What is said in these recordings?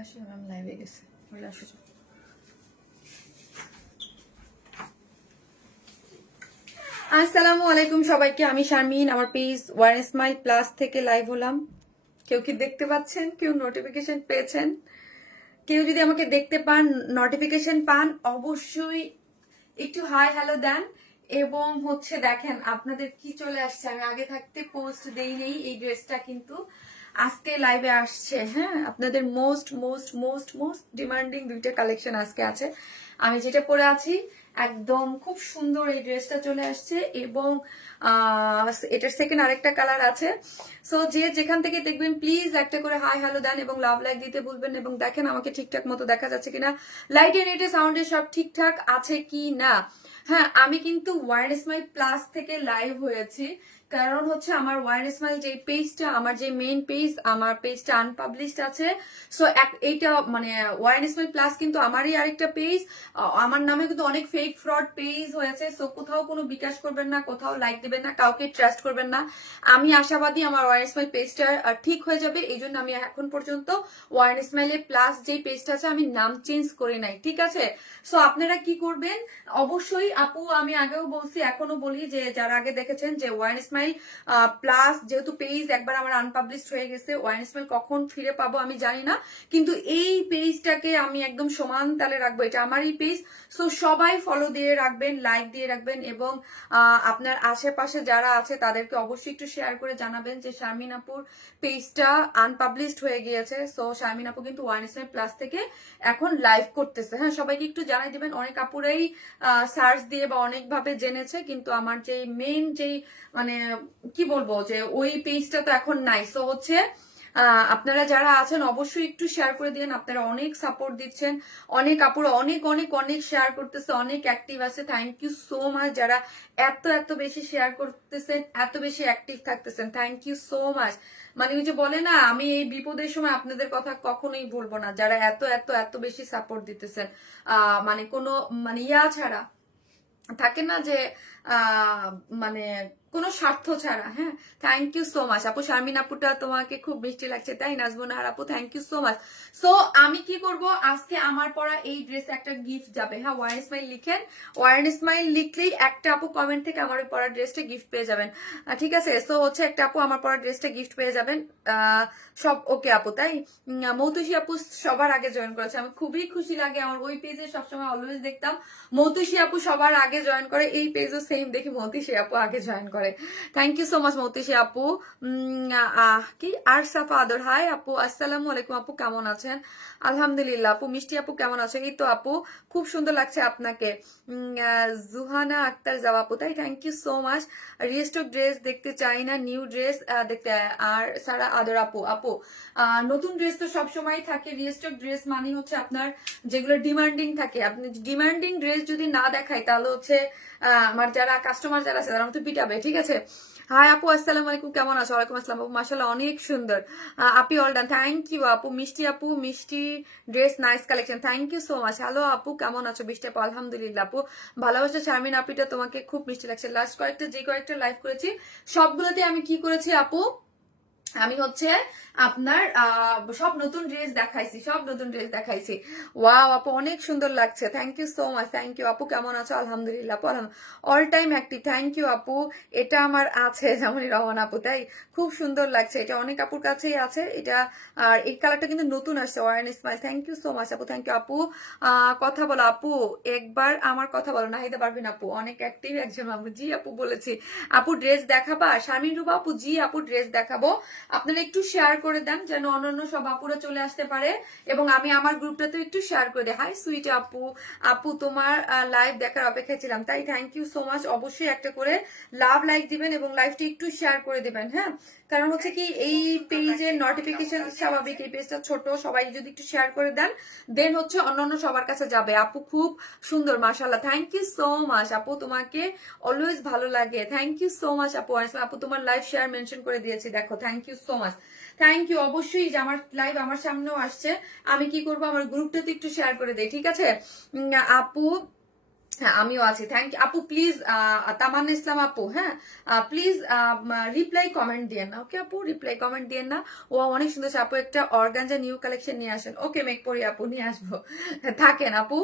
আসলে ম্যাম লাইভে গেছে বলে আসো। আসসালামু আলাইকুম সবাইকে, আমি শারমিন। আমার পেজ ওয়ান স্মাইল প্লাস থেকে লাইভ হলাম। কেউ কি দেখতে পাচ্ছেন? কেউ নোটিফিকেশন পেয়েছেন? কেউ যদি আমাকে দেখতে পান, নোটিফিকেশন পান, অবশ্যই একটু হাই হ্যালো দেন। এবং হচ্ছে দেখেন আপনাদের কি চলে আসছে, আমি আগে থাকতে পোস্ট দেই নেই। এই ড্রেসটা কিন্তু আজকে লাইভে আসছে। হ্যাঁ, আপনাদের most most most most demanding দুইটা কালেকশন আজকে আছে। আমি যেটা পরে আছি একদম খুব সুন্দর এই ড্রেসটা চলে আসছে, এবং এটার সেকেন্ড আরেকটা কালার আছে। সো যে যেখান থেকে দেখবেন প্লিজ একটা করে হাই হ্যালো দেন এবং লাভ লাইক দিতে ভুলবেন। এবং দেখেন আমাকে ঠিকঠাক মতো দেখা যাচ্ছে কিনা, লাইট এন্ড নেটে সাউন্ডে সব ঠিকঠাক আছে কি না। হ্যাঁ, আমি কিন্তু ওয়ান স্মাইল প্লাস থেকে লাইভ হয়েছি, কারণ হচ্ছে আমার ওয়ান স্মাইল যে পেজটা, আমার যে মেইন পেজ, আমার পেজটা আনপাবলিশড আছে। সো এইটা মানে ওয়ান স্মাইল প্লাস কিন্তু আমারই আরেকটা পেজ। আমার নামে কিন্তু অনেক ফেক ফ্রড পেজ হয়েছে। সো কোথাও কোনো বিকাশ করবেন না, কোথাও লাইক দিবেন না, কাউকে ট্রাস্ট করবেন না। আমি আশাবাদী আমার ওয়ান স্মাইল পেজটা ঠিক হয়ে যাবে। এই জন্য আমি এখন পর্যন্ত ওয়ান স্মাইলে প্লাস যে পেজটা আছে আমি নাম চেঞ্জ করি নাই, ঠিক আছে? সো আপনারা কি করবেন, অবশ্যই আপু আমি আগেও বলছি এখনো বলি যে যারা আগে দেখেছেন যে ওয়ান স্মাইল প্লাস যেহেতু পেজ একবার আমার আনপাবলিশড হয়ে গেছে, ওয়ান স্মাইল কখন ফিরে পাবো আমি জানি না, কিন্তু এই পেজটাকে আমি একদম সমান তালে রাখবো। এটা আমারই পেজ। সো সবাই ফলো দিয়ে রাখবেন, লাইক দিয়ে রাখবেন, এবং আপনার আশেপাশে যারা আছে তাদেরকে অবশ্যই একটু শেয়ার করে জানাবেন যে শারমিন আপুর পেজটা আনপাবলিশড হয়ে গিয়েছে। সো শারমিন আপু কিন্তু ওয়ান স্মাইল প্লাস থেকে এখন লাইভ করতেছে। হ্যাঁ, সবাইকে একটু জানাই দিবেন। অনেক আপুরাই সার্চ দিয়ে বা অনেক ভাবে জেনেছে, কিন্তু আমার যে মেইন যেই মানে কি বলবো যে ওই পেজটা তো এখন নাই। সো হচ্ছে আপনারা যারা আছেন অবশ্যই একটু শেয়ার করে দিন। আপনারা অনেক সাপোর্ট দিচ্ছেন, অনেক আপুরা অনেক অনেক অনেক শেয়ার করতেছে, অনেক অ্যাক্টিভ আছে। থ্যাংক ইউ সো মাচ যারা এত এত বেশি শেয়ার করতেছেন, এত বেশি অ্যাক্টিভ থাকতেছেন। Thank you so much. মানে ওই যে বলে না, আমি এই বিপদের সময় আপনাদের কথা কখনোই ভুলবো না, যারা এত এত এত বেশি সাপোর্ট দিতেছেন, মানে কোনো মানে ইয়া ছাড়া, থাকে না যে মানে কোনো স্বার্থ ছাড়া। হ্যাঁ, থ্যাংক ইউ সো মাচ আপু। শারমিন আপুটা তোমাকে খুব মিষ্টি লাগছে, তাই নাজবুনার আপু, thank you so much. So আমি কি করব, আজকে আমার পরা এই ড্রেস একটা গিফট যাবে। হ্যাঁ, ওয়ান স্মাইল লিখেন, ওয়ান স্মাইল লিখলেই একটা আপু কমেন্ট থেকে আমার পরা ড্রেসটা গিফট পেয়ে যাবেন। ঠিক আছে? সো হচ্ছে একটা আপু আমার পরা ড্রেসটা গিফট পেয়ে যাবেন। সব ওকে আপু, তাই মৌতুষী আপু সবার আগে জয়েন করেছে, আমি খুবই খুশি লাগে। আমার ওই পেজে সবসময় অলওয়েজ দেখতাম মৌতুষী আপু সবার আগে জয়েন করে, এই পেজও সেম দেখি মৌতুষী আপু আগে জয়েন করে। থ্যাংক ইউ সো মাচ মৌতুষী আপু। কি আর সাফা আদর, হাই আপু, আসসালামু আলাইকুম আপু, কেমন আছেন? আলহামদুলিল্লাহ আপু। মিষ্টি আপু কেমন আছে? এই তো আপু, খুব সুন্দর লাগছে আপনাকে। জুহানা আক্তার যাওয়া আপু, তাই thank you so much. Restock dress দেখতে চাই না, নিউ ড্রেস দেখতে। আর সারা আদর আপু, আপু নতুন ড্রেস তো সবসময় থাকে। রিস্টক ড্রেস মানে হচ্ছে আপনার যেগুলো ডিমান্ডিং থাকে, আপনি ডিমান্ডিং ড্রেস যদি না দেখায় তাহলে হচ্ছে আমার যারা কাস্টমার যারা আছে তারা আমাকে পিটাবে, ঠিক আছে? হাই আপু, আসসালামু আলাইকুম, কেমন আছো? ওয়ালাইকুম আসসালাম আপু, মাশাআল্লাহ অনেক সুন্দর। আপি অল ডান, থ্যাংক ইউ আপু। মিষ্টি আপু, মিষ্টি dress nice collection, thank you so much. Hello আপু, কেমন আছো? মিষ্টি আপু, আলহামদুলিল্লাহ আপু, ভালোবাসা। শারমিন আপিটা তোমাকে খুব মিষ্টি লাগছে। লাস্ট যে কয়েকটা লাইভ করেছি সবগুলোতে আমি কি করেছি আপু, আমি হচ্ছে আপনার সব নতুন ড্রেস দেখাইছি, সব নতুন ড্রেস দেখাইছি। ওয়াও আপু, অনেক সুন্দর লাগছে, thank you so much. Thank you আপু, কেমন আছো? আলহামদুলিল্লাহ আপু, all time active, thank you আপু। এটা আমার আছে যেমন রহমান আপু, তাই খুব সুন্দর লাগছে। এটা অনেক আপুর কাছেই আছে এটা। আর এই কালারটা কিন্তু নতুন আসছে, warm smile, thank you so much আপু, থ্যাংক ইউ আপু। কথা বলো আপু, একবার আমার কথা বলো। নাহিদা পারবেন আপু, অনেক অ্যাক্টিভ একজন আপু। জি আপু বলেছি। আপু ড্রেস দেখাবা? শারমিন রুবা আপু, জি আপু ড্রেস দেখাবো। আপনারা একটু শেয়ার করে দেন যেন অন্যান্য সব আপুরা চলে আসতে পারে, এবং আমি আমার গ্রুপটাতে একটু শেয়ার করে দিই। হাই সুইট আপু, আপু তোমার লাইভ দেখার অপেক্ষায় ছিলাম, তাই থ্যাংক ইউ সো মাচ। অবশ্যই একটা করে লাভ লাইক দিবেন এবং লাইভটি একটু শেয়ার করে দিবেন। হ্যাঁ, কারণ হচ্ছে কি এই পেজের নোটিফিকেশন স্বাভাবিক, এই পেজটা ছোট, সবাই যদি একটু শেয়ার করে দেন দেন হচ্ছে অন্যান্য সবার কাছে যাবে। আপু খুব সুন্দর, মাশাআল্লাহ, থ্যাংক ইউ সো মাচ আপু, তোমাকে অলওয়েজ ভালো লাগে, থ্যাংক ইউ সো মাচ আপু। আপু তোমার লাইভ শেয়ার মেনশন করে দিয়েছি, দেখো, thank you so much, thank you. অবশ্যই যে আমার লাইভ আমার সামনেও আসছে, আমি কি করবো, আমার গ্রুপটাতে একটু শেয়ার করে দেই, ঠিক আছে? আপু হ্যাঁ আমিও আছি, থ্যাংক ইউ আপু। প্লিজ তামান ইসলাম আপু, হ্যাঁ প্লিজ রিপ্লাই কমেন্ট দিয়েন না, ওকে আপু, রিপ্লাই কমেন্ট দিয়েন না। ও অনেক সুন্দর আপু, একটা অর্গানজা নিউ কালেকশন নিয়ে আসেন। ওকে মেক পরি আপু, নিয়ে আসবো, থাকেন আপু।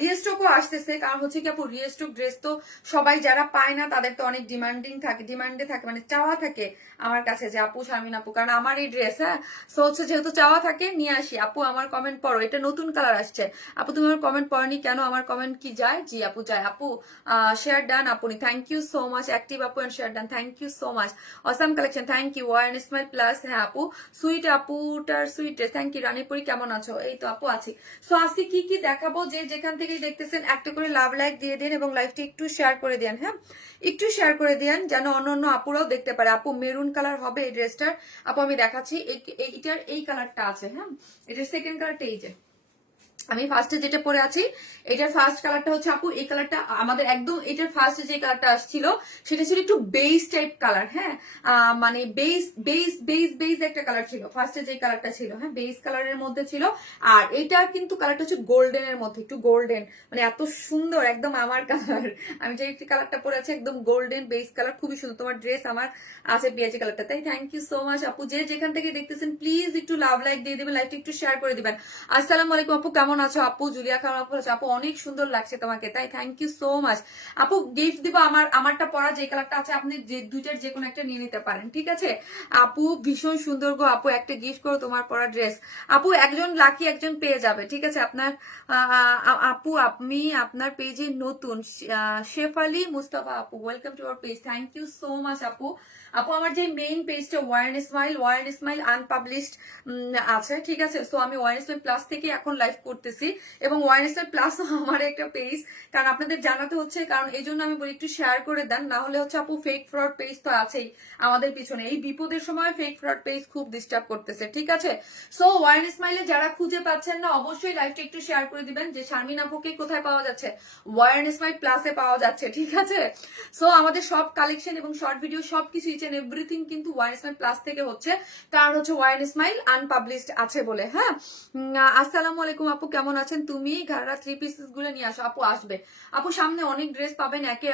রিয়েস্টকও আসতেছে, কারণ হচ্ছে কি আপু রিয়েস্টক ড্রেস তো সবাই যারা পায় না তাদের তো অনেক ডিমান্ডিং থাকে, ডিমান্ডে থাকে, মানে চাওয়া থাকে আমার কাছে যে আপু শারমিন আপু, কারণ আমার এই ড্রেস, হ্যাঁ সো হচ্ছে যেহেতু চাওয়া থাকে নিয়ে আসি। আপু আমার কমেন্ট পড়ো, এটা নতুন কালার আসছে। আপু তুমি আমার কমেন্ট পড়নি কেন? আমার কমেন্ট কি যায়? জি আপু যায়। আপু শেয়ার ডান আপনি, thank you so much. Active আপু and share done, thank you so much. Awesome collection, thank you. Warm smile plus, হ্যাঁ আপু সুইট, আপুটার সুইট, থ্যাংক ইউ। রানীপুরি কেমন আছো? এই তো আপু আছি। সো আজকে কি কি দেখাবো, যে যেখান থেকেই দেখতেছেন একটা করে লাভ লাইক দিয়ে দিন এবং লাইভটি একটু শেয়ার করে দেন, হ্যাঁ একটু শেয়ার করে দেন যেন অন্য অন্য আপুরাও দেখতে পারে। আপু মেরুন কালার হবে এই ড্রেসটার। আপু আমি দেখাচ্ছি, এইটার এই কালারটা আছে, হ্যাঁ এটার সেকেন্ড কালারটা এই যে আমি ফার্স্টে যেটা পরে আছি এটার ফার্স্ট কালারটা হচ্ছে আপু এই কালারটা আমাদের একদম, এটার ফার্স্টে যে কালারটা আসছিল সেটা ছিল একটু বেজ টাইপ কালার, হ্যাঁ মানে বেজ বেজ বেজ বেজ একটা কালার ছিল ফার্স্টে যে কালারটা ছিল, হ্যাঁ বেজ কালারের মধ্যে ছিল। আর এটা কিন্তু কালারটা হচ্ছে গোল্ডেন এর মধ্যে, একটু গোল্ডেন, মানে এত সুন্দর একদম আমার কালার। আমি যে কালারটা পরে আছি একদম গোল্ডেন বেজ কালার, খুবই সুন্দর। তোমার ড্রেস আমার আছে পেঁয়াজি কালারটা, তাই থ্যাংক ইউ সো মাচ আপু। যে যেখান থেকে দেখতেছেন প্লিজ একটু লাভ লাইক দিয়ে দিবেন, লাইকটা একটু শেয়ার করে দিবেন। আসসালামু আলাইকুম আপু, কেমন আছো আপু? জুলিয়া খান আপু আছে, আপু অনেক সুন্দর লাগছে তোমাকে, তাই থ্যাংক ইউ সো মাচ আপু। গিফট দিব, আমারটা পরা যে কালারটা আছে আপনি যে দুইটার যে কোনো একটা নিয়ে নিতে পারেন, ঠিক আছে আপু? ভীষণ সুন্দর গো আপু, একটা গিফট করো তোমার পরা ড্রেস। আপু একজন লাকি একজন পেয়ে যাবে, ঠিক আছে আপনার আপু। আপনি আপনার পেজে নতুন, শেফালি মুস্তাফা আপু, welcome to our page, thank you so much আপু। আপু আমার যে মেইন পেজটা ওয়ারেন স্মাইল আনপাবলিশড আছে, ঠিক আছে? সো আমি ওয়ারেন স্মাইল প্লাস থেকে এখন লাইভ করতেছি এবং ওয়ারেন স্মাইল প্লাস আমার একটা পেজ, কারণ আপনাদের জানাতে হচ্ছে, কারণ এই জন্য আমি বলি একটু শেয়ার করে দেন, না হলে হচ্ছে আপু ফেক ফ্রড পেজ তো আছেই আমাদের পিছনে। এই বিপদের সময় ফেক ফ্রড পেজ খুব ডিস্টার্ব করতেছে, ঠিক আছে? সো ওয়ারেন স্মাইলে যারা খুঁজে পাচ্ছেন না অবশ্যই লাইভটা একটু শেয়ার করে দিবেন যে শারমিন আপুকে কোথায় পাওয়া যাচ্ছে, ওয়ারেন স্মাইল প্লাসে পাওয়া যাচ্ছে, ঠিক আছে? সো আমাদের সব কালেকশন এবং শর্ট ভিডিও সবকিছু ইচ এন্ড এভরিথিং কিন্তু ওয়ারেন স্মাইল প্লাস থেকে হচ্ছে, কারণ হচ্ছে ওয়ারেন স্মাইল আনপাবলিশড আছে বলে, হ্যাঁ। আসসালামু আলাইকুম আপু, কেমন আছেন? তুমি ঘাড়া থ্রি পিসেস গুলো নিয়ে আসো। আপু আসবে আপু, সামনে অনেক ড্রেস পাবেন একে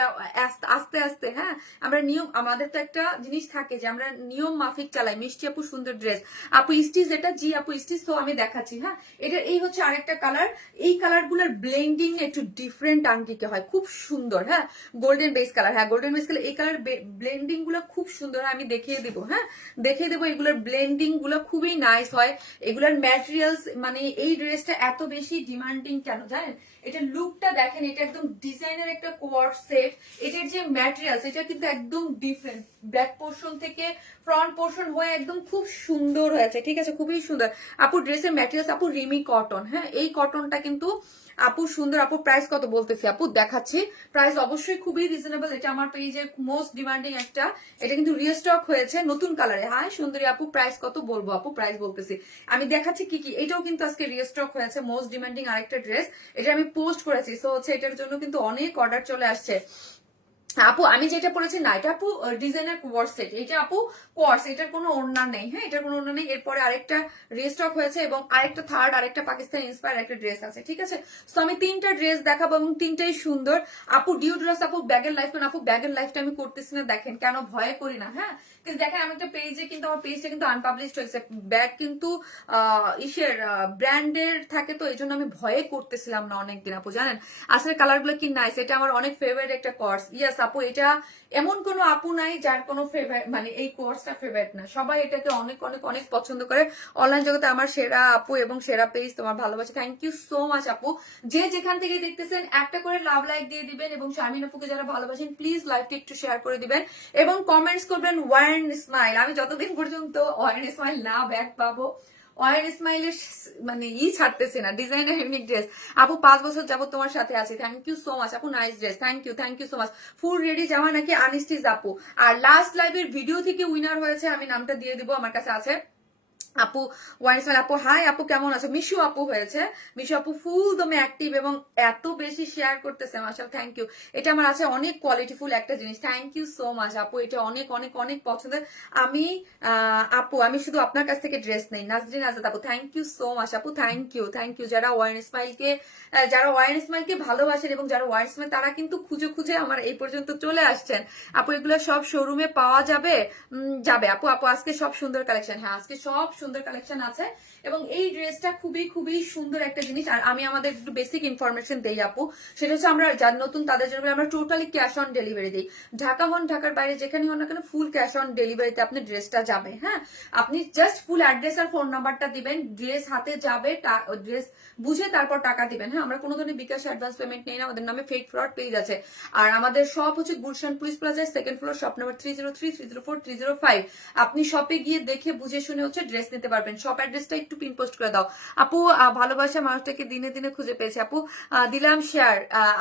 আস্তে আস্তে, হ্যাঁ আমরা নিয়ম, আমাদের তো একটা জিনিস থাকে যে আমরা নিয়ম মাফিক চালাই। মিষ্টি আপু সুন্দর ড্রেস, আপু স্টিচ এটা, জি আপু স্টিচ, তো আমি দেখাচ্ছি, হ্যাঁ এটা এই হচ্ছে আরেকটা কালার। এই কালার গুলোর ব্লেন্ডিং একটু ডিফারেন্ট আঙ্কিকে হয়, খুব সুন্দর, হ্যাঁ গোল্ডেন বেস কালার, হ্যাঁ গোল্ডেন বেস কালার। এই কালার ব্লেন্ডিং গুলো খুব সুন্দর, আমি দেখিয়ে দিব, হ্যাঁ দেখিয়ে দেবো। এগুলোর ব্লেন্ডিং গুলো খুবই নাইস হয়, এগুলোর ম্যাটেরিয়ালস, মানে এই ড্রেসটা এত বেশি ডিমান্ডিং কেন জানেন? এটা লুকটা দেখেন, এটা একদম ডিজাইনের একটা কোয়ার্ড সেট। এটার যে ম্যাটেরিয়ালস এটা কিন্তু একদম ডিফারেন্ট, ব্যাক পোর্শন থেকে ফ্রন্ট পোর্শন হয়ে একদম খুব সুন্দর হয়েছে, ঠিক আছে খুবই সুন্দর আপু। ড্রেসের ম্যাটেরিয়ালস আপু রিমি কটন, হ্যাঁ এই কটনটা কিন্তু আপু সুন্দর। আপু প্রাইস কত বলতেছি আপু, দেখাচ্ছি প্রাইস অবশ্যই খুবই রিজনেবল। এটা আমার পেজের মোস্ট ডিমান্ডিং একটা, এটা কিন্তু রিস্টক হয়েছে নতুন কালারে, হ্যাঁ সুন্দরী আপু। প্রাইস কত বলবো আপু, প্রাইস বলতেছি, আমি দেখাচ্ছি কি কি। এটাও কিন্তু আজকে রিস্টক হয়েছে, মোস্ট ডিমান্ডিং আরেকটা ড্রেস, এটা আমি পোস্ট করেছি। সো হচ্ছে এটার জন্য কিন্তু অনেক অর্ডার চলে আসছে আপু। আমি যেটা পড়েছি না এটা আপু ডিজাইনার কোয়ার্স সেট, এটা আপু কোয়ার্স, এটার কোনো ওড়না নেই, হ্যাঁ এটার কোনো ওড়না নেই। এরপরে আরেকটা রিস্টক হয়েছে এবং আরেকটা থার্ড আরেকটা পাকিস্তান ইন্সপায়ার একটা ড্রেস আছে, ঠিক আছে? সো আমি তিনটা ড্রেস দেখাবো এবং তিনটাই সুন্দর আপু। ডিউ ড্রেস আপু ব্যাগের লাইফ, কারণ আপু ব্যাগের লাইফটা আমি করতেছি না, দেখেন কেন ভয় করি না, হ্যাঁ কিন্তু দেখেন আমি একটা পেজে কিন্তু আমার পেজটা কিন্তু আনপাবলিশড হয়েছে, ব্যাগ কিন্তু ইসের ব্র্যান্ডের থাকে, তো এই জন্য আমি ভয়ে করতেছিলাম না অনেকদিন আপু, জানেন আসলে কালার গুলো কি নাইস। এটা আমার অনেক ফেভারিট একটা কোর্স, ইয়াস আপু। এটা এমন কোনো আপু নাই যার কোনো ফেভারিট, মানে এই কোর্সটা ফেভারিট না, সবাই এটাকে অনেক অনেক অনেক পছন্দ করে। অনলাইন জগতে আমার সেরা আপু এবং সেরা পেজ, তোমার ভালোবাসা, থ্যাংক ইউ সো মাচ আপু। যে যেখান থেকে দেখতেছেন একটা করে লাভ লাইক দিয়ে দিবেন এবং শারমিন আপুকে যারা ভালোবাসেন প্লিজ লাইভটি একটু শেয়ার করে দিবেন এবং কমেন্টস করবেন ওয়ারেন স্মাইল। আমি যতদিন পর্যন্ত ওয়ারেন স্মাইল না ব্যাগ পাবো, ওয়ারেন স্মাইলের মানে ছাড়তেছে না, ডিজাইনার ইউনিক ড্রেস আপু। 5 বছর যাবত তোমার সাথে আছি, থ্যাংক ইউ সো মাচ আপু, nice dress, thank you so much. Full ready জামা নাকি আনস্টিচ আপু। আর লাস্ট লাইভের ভিডিও থেকে উইনার হয়েছে, আমি নামটা দিয়ে দিব, আমার কাছে আছে আপু ওয়াইসমান আপু হাই আপু কেমন আছো? মিশু আপু হয়েছে, মিশু আপু ফুল দমে অ্যাক্টিভ এবং এত বেশি শেয়ার করতেছে, মাশাআল্লাহ, থ্যাংক ইউ। এটা আমার আছে অনেক কোয়ালিটিফুল একটা জিনিস, থ্যাংক ইউ সো মাচ আপু, এটা অনেক অনেক অনেক পছন্দের। আমি আপু আমি শুধু আপনার কাছ থেকে ড্রেস নেই। নাজরিন আজাদ আপু থ্যাংক ইউ সো মাচ আপু, থ্যাংক ইউ থ্যাংক ইউ। যারা ওয়াইন স্মাইলকে ভালোবাসেন এবং যারা ওয়াইন স্মাইল তারা কিন্তু খুঁজে খুঁজে আমার এই পর্যন্ত চলে আসছেন। আপু এগুলো সব শোরুমে পাওয়া যাবে? যাবে আপু। আপু আজকে সব সুন্দর কালেকশন, হ্যাঁ আজকে সব সুন্দর কালেকশন আছে এবং এই ড্রেসটা খুবই খুবই সুন্দর একটা জিনিস। আর আমি আমাদের একটু বেসিক ইনফরমেশন দেই আপু, সেটা হচ্ছে আমরা যার নতুন তাদের জন্য আমরা টোটালি ক্যাশ অন ডেলিভারি দিই। ঢাকা হন, ঢাকার বাইরে যেখানে হন না কেন ফুল ক্যাশ অন ডেলিভারিতে আপনি ড্রেসটা যাবে। হ্যাঁ, আপনি জাস্ট ফুল অ্যাড্রেস আর ফোন নাম্বারটা দিবেন, ড্রেস হাতে যাবে, ড্রেস বুঝে তারপর টাকা দিবেন। হ্যাঁ, আমরা কোনো ধরনের বিকাশ অ্যাডভান্স পেমেন্ট নেই না, আমাদের নামে ফেক ফ্রড পেজ আছে। আর আমাদের শপ হচ্ছে গুলশান পুলিশ প্লাজায়, সেকেন্ড ফ্লোর, শপ নাম্বার 303, 304, 305। আপনি শপে গিয়ে দেখে বুঝে শুনে হচ্ছে ড্রেস নিতে পারবেন। শপ অ্যাড্রেসটা একটু পিন পোস্ট করে দাও আপু। ভালোবাসা মানুষটাকে দিনে দিনে খুঁজে পেয়েছে আপু, দিলাম শেয়ার।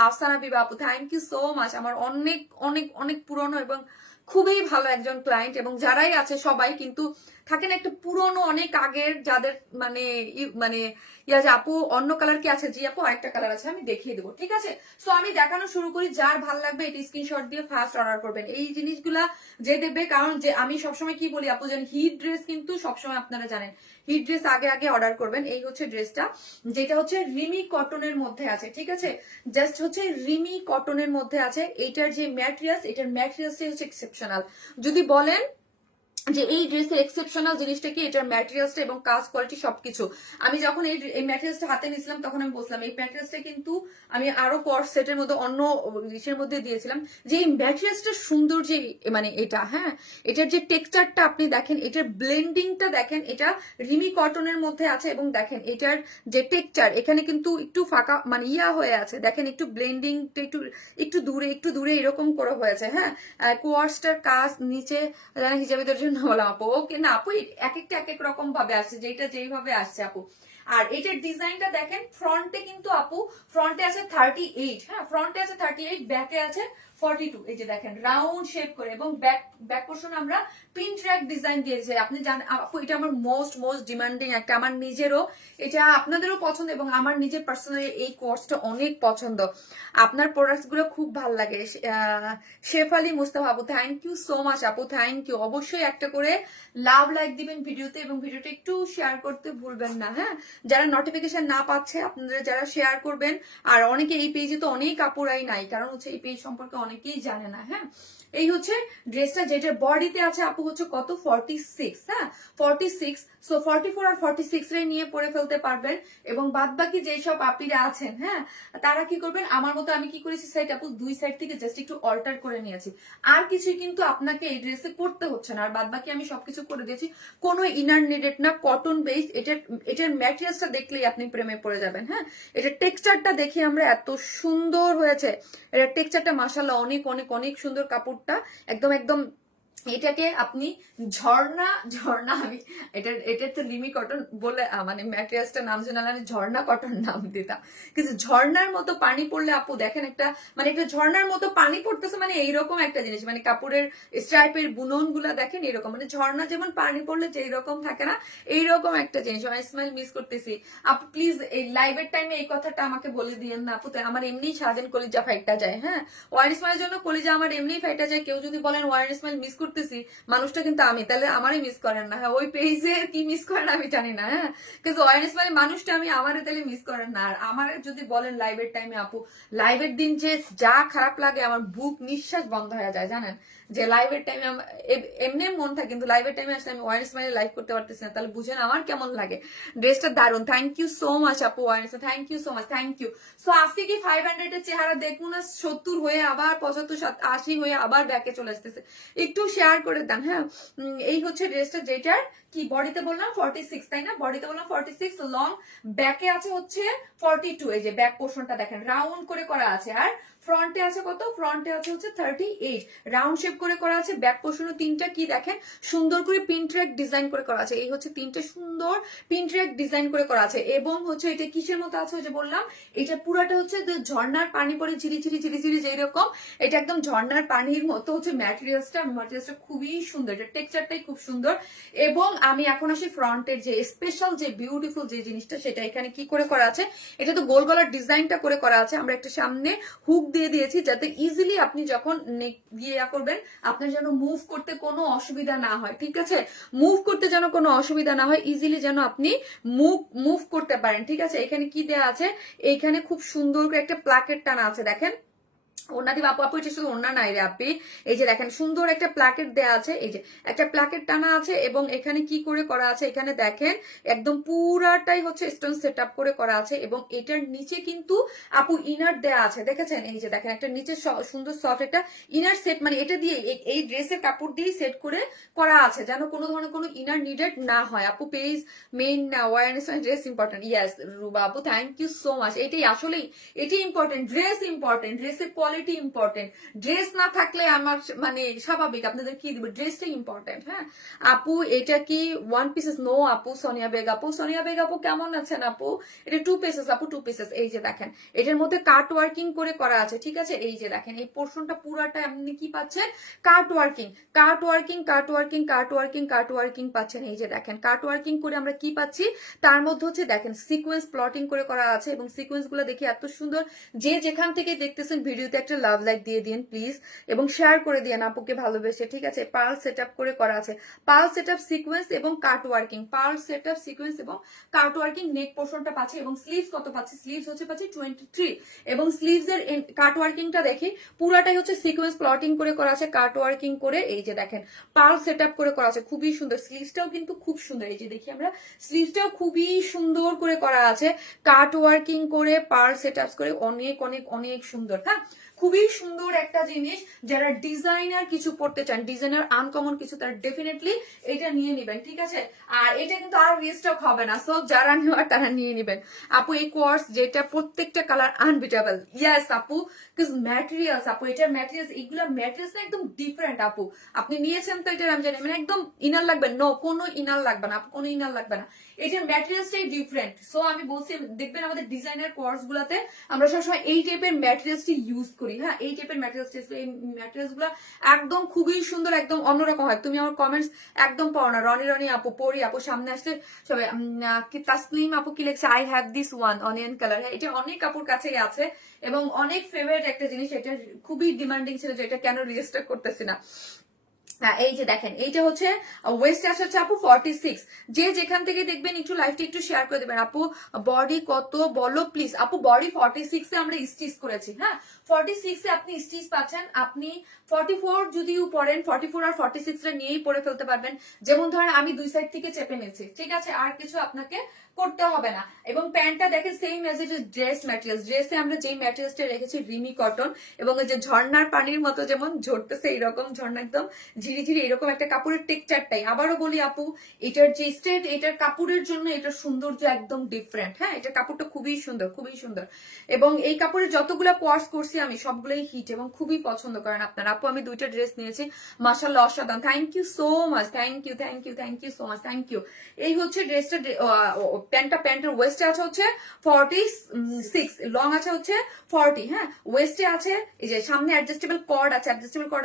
আফসানা বিবা আপু থ্যাংক ইউ সো মাচ, আমার অনেক অনেক অনেক পুরনো এবং খুবই ভালো একজন ক্লায়েন্ট, এবং যারাই আছে সবাই কিন্তু থাকেন একটা পুরনো অনেক আগের যাদের মানে মানে ইয়া যে আপু অন্য কালার কি আছে? জি আপু আরেকটা কালার আছে, আমি দেখিয়ে দেবো, ঠিক আছে? সো আমি দেখানো শুরু করি, যার ভাল লাগবে এটা স্ক্রিনশট দিয়ে ফার্স্ট অর্ডার করবেন। এই জিনিসগুলা যে দেবে, কারণ যে আমি সবসময় কি বলি আপু, যেন হিট ড্রেস কিন্তু সবসময় আপনারা জানেন হিট ড্রেস আগে আগে অর্ডার করবেন। এই হচ্ছে ড্রেসটা, যেটা হচ্ছে রিমি কটনের মধ্যে আছে, ঠিক আছে? জাস্ট হচ্ছে রিমি কটনের মধ্যে আছে। এইটার যে ম্যাটেরিয়ালস, এটার ম্যাটেরিয়ালসটাই হচ্ছে এক্সেপশনাল। যদি বলেন যে এই ড্রেসের এক্সেপশনাল জিনিসটা কি, এটার ম্যাটেরিয়ালসটা এবং কাজ কোয়ালিটি সবকিছু। আমি যখন এই ম্যাটেরিয়ালসটা হাতে নিয়েছিলাম তখন আমি বলছিলাম এই ম্যাটেরিয়ালসটা কিন্তু আমি আরো কর্স সেটের মধ্যে অন্য জিনিসের মধ্যে দিয়েছিলাম যে এই ম্যাটেরিয়ালসটা সুন্দর, যে মানে এটা, হ্যাঁ এটার যে টেক্সচারটা আপনি দেখেন, এটার ব্লেন্ডিংটা দেখেন, এটা রিমি কটনের মধ্যে আছে এবং দেখেন এটার যে টেক্সচার এখানে কিন্তু একটু ফাঁকা মানে ইয়া হয়ে আছে, দেখেন একটু ব্লেন্ডিংটা একটু একটু দূরে এরকম করে হয়েছে। হ্যাঁ, কোয়ার্সটার কাজ নিচে হিজাবিদের জন্য বললাম আপু, ওকে না আপু এক একটা এক এক রকম ভাবে আসছে, যেটা যেইভাবে আসছে আপু। আর এটার ডিজাইনটা দেখেন, ফ্রন্টে কিন্তু আপু ফ্রন্টে আছে 38, হ্যাঁ ফ্রন্টে আছে 38, ব্যাকে আছে 42। এই যে দেখেন রাউন্ড শেপ করে, এবং ব্যাক পোর্শন আমরা পিন ট্র্যাক ডিজাইন দিয়েছে। আপনি জানেন আপু এটা আমার মোস্ট ডিমান্ডিং একটা, আমার নিজেরও এটা, আপনাদেরও পছন্দ এবং আমার নিজের পার্সোনালি এই কোর্সটা অনেক পছন্দ। আপনার প্রোডাক্টস গুলো খুব ভালো লাগে। শেফ আলী মুস্তাফা আপু থ্যাংক ইউ সো মাচ আপু, থ্যাংক ইউ। অবশ্যই একটা করে লাভ লাইক দিবেন ভিডিওতে এবং ভিডিওটা একটু শেয়ার করতে ভুলবেন না। হ্যাঁ, যারা নোটিফিকেশন না পাচ্ছে আপনারা যারা শেয়ার করবেন। আর অনেকে এই পেজে তো অনেক আপুরাই নাই, কারণ হচ্ছে এই পেজ সম্পর্কে অনেকেই জানে না। হ্যাঁ, এই হচ্ছে ড্রেসটা, যেটার বডিতে আছে আপু হচ্ছে কত 46, হ্যাঁ 46। সো 44 আর 46 রে নিয়ে পরে ফেলতে পারবেন। এবং বাদ বাকি যেসব আপুরা আছেন, হ্যাঁ তারা কি করবেন আমার মতো, আমি কি করেছি সাইড আপু দুই সাইড থেকে জাস্ট একটু অল্টার করে নিয়েছি, আর কিছুই কিন্তু আপনাকে এই ড্রেসে করতে হচ্ছে না। আর বাদ বাকি আমি সবকিছু করে দিয়েছি, কোনো ইনার নিডেড না, কটন বেস। এটার ম্যাটেরিয়ালসটা দেখলেই আপনি প্রেমে পড়ে যাবেন। হ্যাঁ, এটার টেক্সচারটা দেখে আমরা এত সুন্দর হয়েছে, এটার টেক্সচারটা মাশাআল্লাহ অনেক অনেক অনেক সুন্দর। কাপড়টা একদম একদম এটাকে আপনি ঝর্ণা আমি এটা তো লিমি কটন বলে মানে ম্যাটেরিয়ালসটা নাম জানালে আমি ঝর্ণা কটন নাম দিতাম, কিন্তু ঝর্ণার মতো পানি পড়লে আপু দেখেন একটা মানে একটা ঝর্ণার মতো পানি পড়তেছে, মানে এইরকম একটা জিনিস, মানে কাপড়ের স্ট্রাইপের বুনন গুলা দেখেন এরকম, মানে ঝর্ণা যেমন পানি পড়লে যেই রকম থাকে না, এইরকম একটা জিনিস। আমি স্মাইল মিস করতেছি আপু, প্লিজ এই লাইভের টাইমে এই কথাটা আমাকে বলে দিয়েন না আপু, আমার এমনি সারাদিন কলিজা ফাইটটা যায়। হ্যাঁ, ওয়ার স্মাইলের জন্য কলিজা আমার এমনি ফাইটা যায়। কেউ যদি বলেন ওয়ার স্মাইল মিস করতেছি, মানুষটা কিন্তু আমি, তাহলে আমারই মিস করেন না। হ্যাঁ, ওই পেজে কি মিস করেন আমি জানি না। হ্যাঁ, কিন্তু ওয়ারনেস মানে মানুষটা আমি, আমারে তাহলে মিস করেন না। আর আমার যদি বলেন লাইভের টাইমে আপু, লাইভের দিন যে যা খারাপ লাগে, আমার বুক নিঃশ্বাস বন্ধ হয়ে যায় জানেন, যে লাইভের টাইমে এমনি মন থাকে, কিন্তু লাইভের টাইমে আসলে আমি ওয়ারনেস মানে লাইভ করতে পারতেছি না, তাহলে বুঝেন আমার কেমন লাগে। ড্রেসটা দারুন, থ্যাংক ইউ সো মাচ আপু ওয়ারনেস, thank you so much, thank you. So আজকে কি 500 এর চেহারা দেখুন না 70 হয়ে আবার 75, 80 হয়ে আবার ব্যাকে চলে আসতেছে, একটু শেয়ার করে দেন। হ্যাঁ, এই হচ্ছে ড্রেসটা, যেটার কি বডিতে বললাম 46, তাই না? বডিতে বললাম 46, লং ব্যাকে আছে হচ্ছে 42। এই যে ব্যাক পোর্শনটা দেখেন রাউন্ড করে করা আছে, আর ফ্রন্টে আছে কত, ফ্রন্টে আছে হচ্ছে 38, রাউন্ড শেপ করে করা আছে। ব্যাক পোর্শনও তিনটা কি দেখেন সুন্দর করে পিন ট্র্যাক ডিজাইন করে করা আছে। এই হচ্ছে তিনটে সুন্দর পিন ট্র্যাক ডিজাইন করে করা আছে। এবং হচ্ছে এটা কিসের মতো আছে, যে বললাম এটা পুরাটা হচ্ছে ঝর্ণার পানি পরে ঝিরি ঝিরি ঝিরি ঝিরি যেরকম, এটা একদম ঝর্ণার পানির মতো হচ্ছে ম্যাটেরিয়ালসটা খুবই সুন্দর, এটা টেক্সচারটাই খুব সুন্দর। এবং আমি এখন আসি ফ্রন্টের যে স্পেশাল যে বিউটিফুল যে জিনিসটা, সেটা এখানে কি করে করা আছে, এটা তো গোল গলার ডিজাইনটা করে করা আছে। আমরা একটা সামনে হুক দিয়ে দিয়েছি যাতে ইজিলি আপনি যখন নেক দিয়ে করবেন আপনার যেন মুভ করতে কোনো অসুবিধা না হয়, ঠিক আছে, মুভ করতে যেন কোনো অসুবিধা না হয়, ইজিলি যেন আপনি মুভ করতে পারেন, ঠিক আছে। এখানে কি দেওয়া আছে, এইখানে খুব সুন্দর করে একটা প্লাকেট টানা আছে দেখেন। ওনা দিব আপু, আপু এটা শুধু ওনা নাই রে আপনি, এই যে দেখেন সুন্দর একটা প্লাকেট দেয়া আছে, এই যে একটা প্লাকেট টানা আছে। এবং এখানে কি করে করা আছে, এখানে দেখেন একদম পুরাটাই হচ্ছে স্টোন সেট আপ করে করা আছে। এবং এটার নিচে কিন্তু আপু ইনার দেয়া আছে, দেখেছেন, এই যে দেখেন একটা নিচে সুন্দর সফট একটা ইনার সেট, মানে এটা দিয়ে এই ড্রেসের কাপড় দিয়ে সেট করে করা আছে যেন কোনো ধরনের কোনো ইনার নিডেড না হয়। আপু page main awareness dress important, yes Ruba আপু থ্যাংক ইউ সো মাচ। এটাই আসলেই এটাই ইম্পর্টেন্ট, ড্রেস ইম্পর্টেন্ট, ড্রেসের কোয়ালিটি ইম্পর্টেন্ট, ড্রেস না থাকলে আমার মানে স্বাভাবিক আপনাদের কি দিব, ড্রেসটাই ইম্পর্টেন্ট। হ্যাঁ আপু এটা কি ওয়ান পিসেস, নো আপু সোনিয়া বেগ আপু, সোনিয়া বেগ আপু কেমন আছেন আপু, এটা 2 পিসেস আপু, 2 পিসেস। এই যে দেখেন এটার মধ্যে কাট ওয়ার্কিং করে করা আছে, ঠিক আছে। এই যে দেখেন এই পোর্শনটা পুরাটা আপনি কি পাচ্ছেন, কাট ওয়ার্কিং কাট ওয়ার্কিং কাট ওয়ার্কিং কাট ওয়ার্কিং কাট ওয়ার্কিং পাচ্ছেন। এই যে দেখেন কাট ওয়ার্কিং করে আমরা কি পাচ্ছি, তার মধ্যে হচ্ছে দেখেন সিকোয়েন্স প্লটিং করে করা আছে। এবং সিকোয়েন্স গুলো দেখি এত সুন্দর, যে যেখান থেকে দেখতেছেন ভিডিওতে একটা লাভ লাইক দিয়ে দিন প্লিজ, এবং শেয়ার করে দিন আপুকে ভালোবেসে, ঠিক আছে। পার্ল সেট আপ করে করা আছে, পার্ল সেট আপ সিকোয়েন্স এবং cut working, pearl set up sequence এবং কাট ওয়ার্কিং। নেক পোর্শনটা পাচ্ছে এবং স্লিভস কত পাচ্ছে, স্লিভস হচ্ছে পাচ্ছে 23। এবং স্লিভস এর কাট ওয়ার্কিংটা দেখি পুরাটাই হচ্ছে সিকোয়েন্স প্লটিং করে করা আছে, কাট ওয়ার্কিং করে। এই যে দেখেন পার্ল সেট আপ করে করা আছে, খুবই সুন্দর। স্লিভসটাও কিন্তু খুব সুন্দর, এই যে দেখি আমরা স্লিভসটাও খুবই সুন্দর করে করা আছে, কাট ওয়ার্কিং করে পার্ল সেট আপ করে, অনেক অনেক অনেক সুন্দর। হ্যাঁ খুবই সুন্দর একটা জিনিস, যারা ডিজাইনার কিছু পড়তে চান, ডিজাইনার আনকমন কিছু, তারা ডেফিনেটলি এটা নিয়ে নেবেন, ঠিক আছে। আর এটা কিন্তু আর রিস্টক হবে না, সো যারা নেওয়ার তারা নিয়ে নেবেন আপু। এই কোর্স যেটা প্রত্যেকটা কালার আনবিটেবল, ইয়েস আপু, বিকজ ম্যাটেরিয়ালস আপু, এটা ম্যাটেরিয়ালস, এগুলা ম্যাটেরিয়ালস না একদম ডিফারেন্ট আপু। আপনি নিয়েছেন তো এটা আমি জানি, মানে একদম ইনার লাগবে, নো কোনো ইনার লাগবে না আপু, কোনো ইনার লাগবে না, এটার ম্যাটেরিয়ালসটাই ডিফারেন্ট। সো আমি বলছি দেখবেন আমাদের ডিজাইনার কোর্স গুলাতে আমরা সবসময় এই টাইপের ম্যাটেরিয়ালসটি ইউজ করি। হ্যাঁ এই টাইপের ম্যাটেরিয়ালস, এই ম্যাটেরিয়ালস গুলো একদম খুবই সুন্দর, একদম অন্যরকম হয়। তুমি আমার কমেন্টস একদম পড়ো না, রনি রনি আপু পড়ি আপু, সামনে আসলে সবাই কি তাসলিম আপু কি লিখছে, I have this one onion colour. হ্যাঁ এটা অনেক আপুর কাছেই আছে এবং অনেক ফেভারিট একটা জিনিস, এটা খুবই ডিমান্ডিং ছিল যে এটা কেন রেজিস্টার করতেছি না। হ্যাঁ এই যে দেখেন এইটা হচ্ছে ওয়েস্ট আসা হচ্ছে আপু 46। যে যেখান থেকে দেখবেন একটু লাইভটা একটু শেয়ার করে দেবেন আপু। বডি কত বলো প্লিজ আপু, বডি 46 এ আমরা স্টিচ করেছি। হ্যাঁ 46 এ আপনি স্টিচ পাচ্ছেন, আপনি 44 যদিও পড়েন 44 আর 46 টা নিয়েই পরে ফেলতে পারবেন। যেমন ধরেন আমি দুই সাইড থেকে চেপে নিয়েছি, ঠিক আছে, আর কিছু আপনাকে করতে হবে না। এবং প্যান্টটা দেখেন same as it is dress materials, ড্রেসে আমরা যেই ম্যাটেরিয়ালসটা রেখেছি রিমি কটন, এবং এই যে ঝর্ণার পানির মতো যেমন ঝরতেছে এইরকম ঝর্ণা একদম ঝিরি ঝিরি এরকম একটা কাপড়ের টেক্সচারটাই। আবারও বলি আপু এটার যে স্টেট, এটার কাপড়ের জন্য এটার সৌন্দর্য একদম ডিফারেন্ট। হ্যাঁ এটা কাপড়টা খুবই সুন্দর, খুবই সুন্দর। এবং এই কাপড়ের যতগুলো কোয়ার্স করছি আমি সবগুলোই হিট এবং খুবই পছন্দ করেন আপনারা আপু। আমি দুইটা ড্রেস নিয়েছি, মাশাআল্লাহ অসাধারণ, thank you so much, thank you thank you thank you so much, thank you. এই হচ্ছে ড্রেসটা, প্যান্টের ওয়েস্টে আছে হচ্ছে 46, লং আছে হচ্ছে 40। হ্যাঁ ওয়েস্টে আছে এই যে সামনে অ্যাডজাস্টেবল কর্ড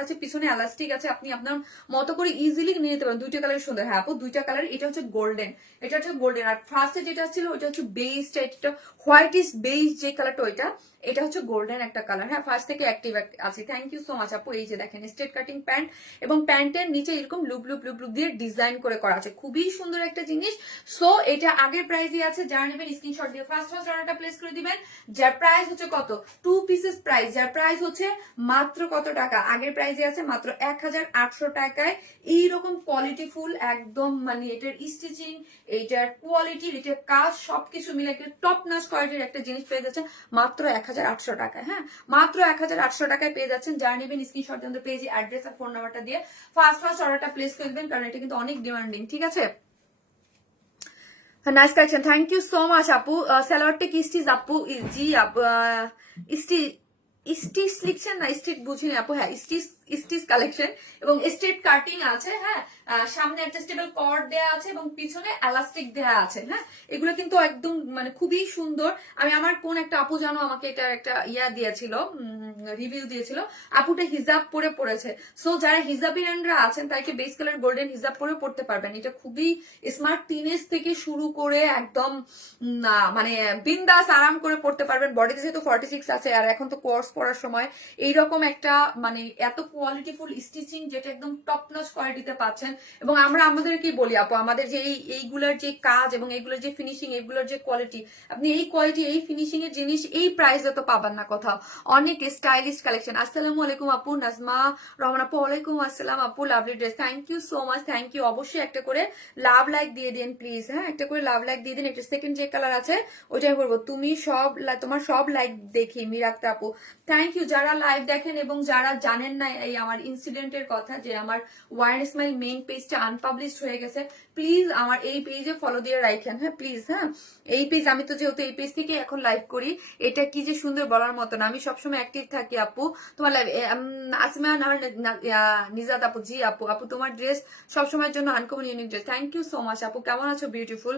আছে, পিছনে এলাস্টিক আছে, আপনি আপনার মতো করে ইজিলি নিয়ে নিতে পারেন। দুইটা কালার সুন্দর। হ্যাঁ আপু দুইটা কালার, এটা হচ্ছে গোল্ডেন, এটা হচ্ছে গোল্ডেন। আর ফার্স্টে যেটা ছিল ওইটা হচ্ছে বেজটা, এটা হোয়াইট ইস বেজ যে কালারটা ওইটা, এটা হচ্ছে গোল্ডেন একটা কালার। হ্যাঁ ফার্স্ট থেকে অ্যাক্টিভ আছে, থ্যাংক ইউ সো মাচ আপু। এই যে দেখেন স্ট্রেট কাটিং প্যান্ট এবং প্যান্টের নিচে এরকম লুপ লুপ লুপ লুপ দিয়ে ডিজাইন করে করা আছে, খুবই সুন্দর একটা জিনিস। সো এটা আগের প্রাইসই আছে, যারা নেবেন স্ক্রিনশট দিয়ে ফার্স্ট অর্ডারটা প্লেস করে দিবেন, যার প্রাইস হচ্ছে কত 2 পিসেস প্রাইস, যার প্রাইস হচ্ছে মাত্র কত টাকা, আগের প্রাইসে আছে মাত্র 1800 টাকায়। এইরকম কোয়ালিটি ফুল একদম, মানে এটার স্টিচিং, এইটার কোয়ালিটি, এটার কাজ সবকিছু মিলে একটা টপ নাচ কোয়ালিটির একটা জিনিস পেয়ে যাচ্ছেন মাত্র 1800 টাকায়। হ্যাঁ মাত্র 1800 টাকায় পেয়ে যাচ্ছেন। যারা নেবেন স্ক্রিনশট দিয়ে পেজে অ্যাড্রেস আর ফোন নাম্বারটা দিয়ে ফার্স্ট অর্ডারটা প্লেস করে দিবেন, কারণ এটা কিন্তু অনেক ডিমান্ডিং, ঠিক আছে। Nice collection, thank you so much আপু। সালোয়ারটা কি স্টিচ আপু? জি আপু স্টিচ স্টিচ লিখছেন না, স্ট্রিট বুঝিনি আপু, হ্যাঁ স্টিচ, স্টিচ কালেকশন এবং স্ট্রেট কাটিং আছে, হ্যাঁ সামনে অ্যাডজাস্টেবল কর্ড দেয়া আছে এবং পিছনে এলাস্টিক দেয়া আছে, হ্যাঁ এগুলো কিন্তু একদম মানে খুবই সুন্দর। আমি আমার কোন একটা আপু জানো আমাকে এটা একটা ইয়া দিয়েছিল, রিভিউ দিয়েছিল, আপুটা হিজাব পরে পড়েছে। সো যারা হিজাবিয়ানরা আছেন তাকে বেস কালার গোল্ডেন হিজাব পরে পড়তে পারবেন। এটা খুবই স্মার্ট, টিনেজ থেকে শুরু করে একদম মানে বিন্দাস আরাম করে পড়তে পারবেন। বডিতে যেহেতু 46 আছে আর এখন তো কোর্স পড়ার সময়, এইরকম একটা মানে এত কোয়ালিটিফুল স্টিচিং যেটা একদম টপ নচ কোয়ালিটিতে পাচ্ছেন। এবং আমরা আমাদের কি বলি আপু, আমাদের যে এইগুলোর যে কাজ এবং এইগুলোর যে ফিনিশিং, এইগুলোর যে কোয়ালিটি, আপনি এই কোয়ালিটি এই ফিনিশিং এর জিনিস এই প্রাইসে তো পাবেন না কোথাও। অনেক স্টাইলিশ কালেকশন। আসসালামু আলাইকুম আপু, নাজমা রহমান আপু। ওয়ালাইকুম আসসালাম আপু, lovely dress, thank you so much, thank you. অবশ্যই একটা করে লাভ লাইক দিয়ে দিন প্লিজ, হ্যাঁ একটা করে লাভ লাইক দিয়ে দিন। একটা সেকেন্ড যে কালার আছে ওইটাই বলবো, তুমি সব তোমার সব লাইক দেখি মিরাক্তা আপু, থ্যাংক ইউ। যারা লাইভ দেখেন এবং যারা জানেন না এই আমার ইনসিডেন্টের কথা, যে আমার ওয়ার স্মাইল মেইন পেজটা আনপাবলিশড হয়ে গেছে, প্লিজ আমার এই পেজে ফলো দিয়ে রাখেন, হ্যাঁ প্লিজ। হ্যাঁ এই পেজ, আমি তো যেহেতু এই পেজ থেকে এখন লাইভ করি, এটা কি যে সুন্দর বলার মতো না। আমি সবসময় অ্যাক্টিভ থাকি আপু তোমার লাইভ। আসিমা নিজাত আপু, জি আপু, আপু তোমার ড্রেস সবসময়ের জন্য uncommon unique dress, thank you so much আপু। কেমন আছো বিউটিফুল?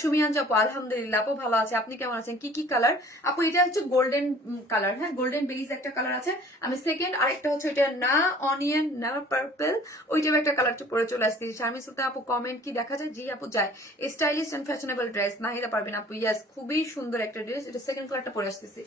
সুমিয়ান আপু, আলহামদুলিল্লাহ আপু ভালো আছে, আপনি কেমন আছেন? কি কি কালার আপু? এটা হচ্ছে গোল্ডেন কালার, হ্যাঁ গোল্ডেন বেজ একটা কালার আছে। আমি সেকেন্ড আরেকটা হচ্ছে এটা না অনিয়ন না পার্পল, ওইটাও একটা কালারটা পরে চলে আসছি। শারমিন সুলতান আপু, কমেন্ট কি দেখা যায়? জি আপু যায়। Stylish and fashionable dress, Nahida পারবেন আপু, ইয়াস খুবই সুন্দর একটা ড্রেস। এটা সেকেন্ড কালারটা পরে আসতেছি।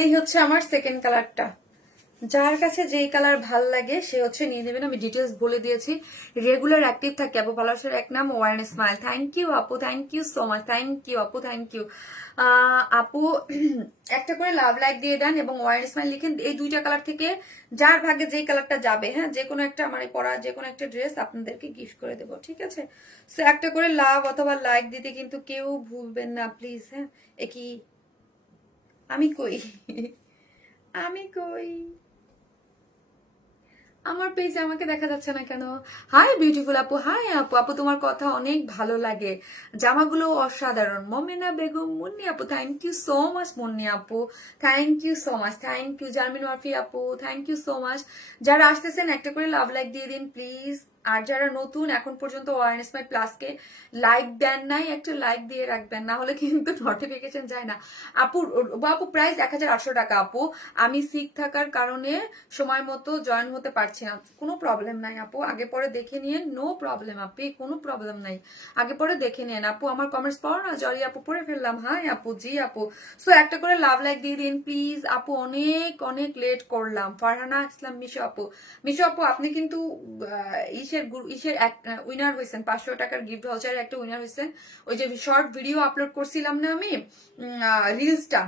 এই হচ্ছে আমার সেকেন্ড কালারটা। যার কাছে যেই কালার ভাল লাগে সে হচ্ছে নিয়ে নেবেন। আমি ডিটেলস বলে দিয়েছি। রেগুলার অ্যাক্টিভ থাকে আপু, ভালোবাসার এক নাম ওয়ার্ন স্মাইল, থ্যাংক ইউ আপু, thank you so much, thank you আপু, থ্যাংক ইউ। আপু একটা করে লাভ লাইক দিয়ে দেন এবং ওয়ার্ন স্মাইল লিখেন। এই দুইটা কালার থেকে যার ভাগে যেই কালারটা যাবে, হ্যাঁ যে কোনো একটা আমার পরা যে কোনো একটা ড্রেস আপনাদেরকে গিফট করে দেবো, ঠিক আছে? সো একটা করে লাভ অথবা লাইক দিতে কিন্তু কেউ ভুলবেন না প্লিজ, হ্যাঁ। একই আমি কই আমি কই আমার পেজে আমাকে দেখা যাচ্ছে না কেন? হাই বিউটিফুল আপু, হাই আপু, আপু তোমার কথা অনেক ভালো লাগে, জামাগুলো অসাধারণ। মমিনা বেগম মুন্নি আপু, thank you so much Munni আপু, thank you so much, thank you. Jarmin Marfi আপু, থ্যাংক ইউ সো মাচ। যারা আসতেছেন একটা করে লাভ লাইক দিয়ে দিন প্লিজ। আর যারা নতুন এখন পর্যন্ত ওয়ারনেস মাই প্লাসকে লাইক দেন নাই, একটা লাইক দিয়ে রাখবেন, না হলে কিন্তু নোটিফিকেশন যায় না আপু। আপু প্রাইস 1800 টাকা আপু। আমি সিক থাকার কারণে সময় মতো জয়েন হতে পারছি না, কোনো প্রবলেম নাই আপু, আগে পরে দেখে নিয়ে, নো প্রবলেম আপু, কোনো প্রবলেম নাই, আগে পরে দেখে নিন আপু। আমার কমেন্টস পড়ো না, জরি আপু পড়ে ফেললাম, হাই আপু, জি আপু। সো একটা করে লাভ লাইক দিয়ে দিন প্লিজ আপু, অনেক অনেক লেট করলাম। ফারহানা ইসলাম মিশু আপু, মিশু আপু আপনি কিন্তু ইসের উইনার হয়েছেন, 500 টাকার গিফট ভাউচারের একটা উইনার হয়েছেন। ওই যে শর্ট ভিডিও আপলোড করছিলাম না আমি, রিলসটা,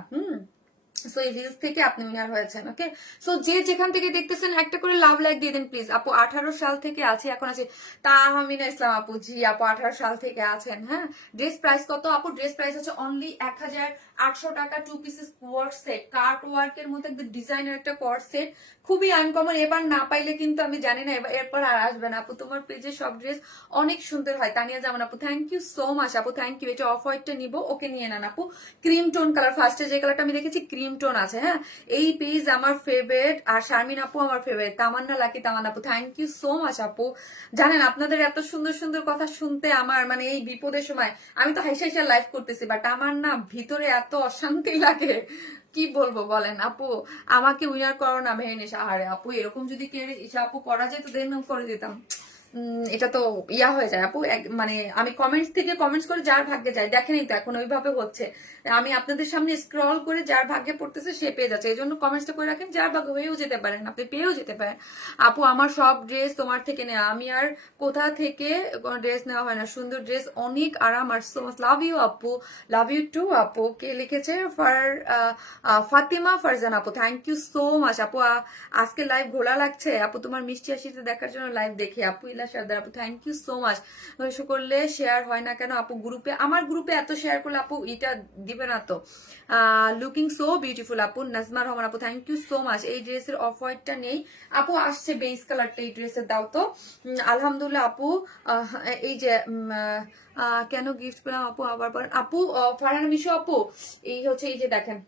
সো এই রিলস থেকে আপনি উইনার হয়েছেন। ওকে, সো যে যেখান থেকে দেখতেছেন একটা করে লাভ লাইক দিয়ে দেন প্লিজ। আপু 18 সাল থেকে আছে, এখন আছে তাহমিনা ইসলাম আপু। জি আপু 18 সাল থেকে আছেন। হ্যাঁ, ড্রেস প্রাইস কত আপু? ড্রেস প্রাইস হচ্ছে অনলি 1800 টাকা। 2 পিসেস কোয়ার্ড সেট, কাট ওয়ার্কের মধ্যে একদম ডিজাইনের একটা কোয়ার্ড সেট, খুবই আনকমন। এবার না পাইলে কিন্তু আমি জানি না এরপর আর আসবে না আপু। তোমার পেজে সব ড্রেস অনেক সুন্দর হয়। তানিয়া জামান আপু থ্যাংক ইউ সো মাচ আপু, থ্যাংক ইউ। এটা অফ হোয়াইটটা নিবো, ওকে নিয়ে নেন আপু। ক্রিম টোন কালার, ফার্স্টে যে কালারটা আমি দেখেছি ক্রিম টোন আছে। হ্যাঁ, এই পেজ আমার ফেভারিট। আর শারমিন আপু আমার ফেভারিট। তামান্না লাকি তামান্না আপু থ্যাংক ইউ সো মাচ আপু। জানেন আপনাদের এত সুন্দর সুন্দর কথা শুনতে আমার মানে এই বিপদের সময় আমি তো হাইসা হাইসা লাইভ করতেছি, বাট আমার না ভিতরে এত অশান্তি লাগে, কি বলবো বলেন আপু। আমাকে উইনার করো না মেহেনিশা। আরে আপু এরকম যদি কে আপু করা যেত দেন করে দিতাম। এটা তো ইয়া হয়ে যায় আপু। মানে আমি কমেন্টস থেকে কমেন্টস করে যার ভাগ্যে যায়, দেখেনই তো এখন ওইভাবে হচ্ছে। আমি আপনাদের সামনে স্ক্রল করে যার ভাগ্যে পড়তেছে সে পেয়ে যাচ্ছে। এই জন্য কমেন্টসটা করে রাখেন, যার ভাগ্য হয়েও যেতে পারেন, আপনি পেয়েও যেতে পারেন। আপু আমার সব ড্রেস তোমার থেকে নেওয়া, আমি আর কোথা থেকে কোনো ড্রেস নেওয়া হয় না। সুন্দর ড্রেস, অনেক আরাম। আর সো মাচ লাভ ইউ আপু, লাভ ইউ টু আপু। কে লিখেছে? ফাতিমা ফারজান আপু থ্যাংক ইউ সো মাচ আপু। আজকে লাইভ ঘোলা লাগছে আপু, তোমার মিষ্টি হাসিটা দেখার জন্য লাইভ দেখি আপু। ইলা সর্দার আপু thank you so much. Show করলে শেয়ার হয় না কেন আপু গ্রুপে? আমার গ্রুপে এত শেয়ার করলে আপু এটা দিবে না তো। লুকিং সো বিউটিফুল আপু। নাজমা রহমান আপু থ্যাংক ইউ সো মাচ। এই ড্রেসের অফ হোয়াইটটা নেই আপু, আসছে বেস কালারটা এই ড্রেসের, দাও তো। আলহামদুলিল্লাহ আপু। এই যে কেন গিফট পেলাম আপু আবার বলেন আপু। ফারহানা মিশু আপু, এই হচ্ছে এই যে দেখেন,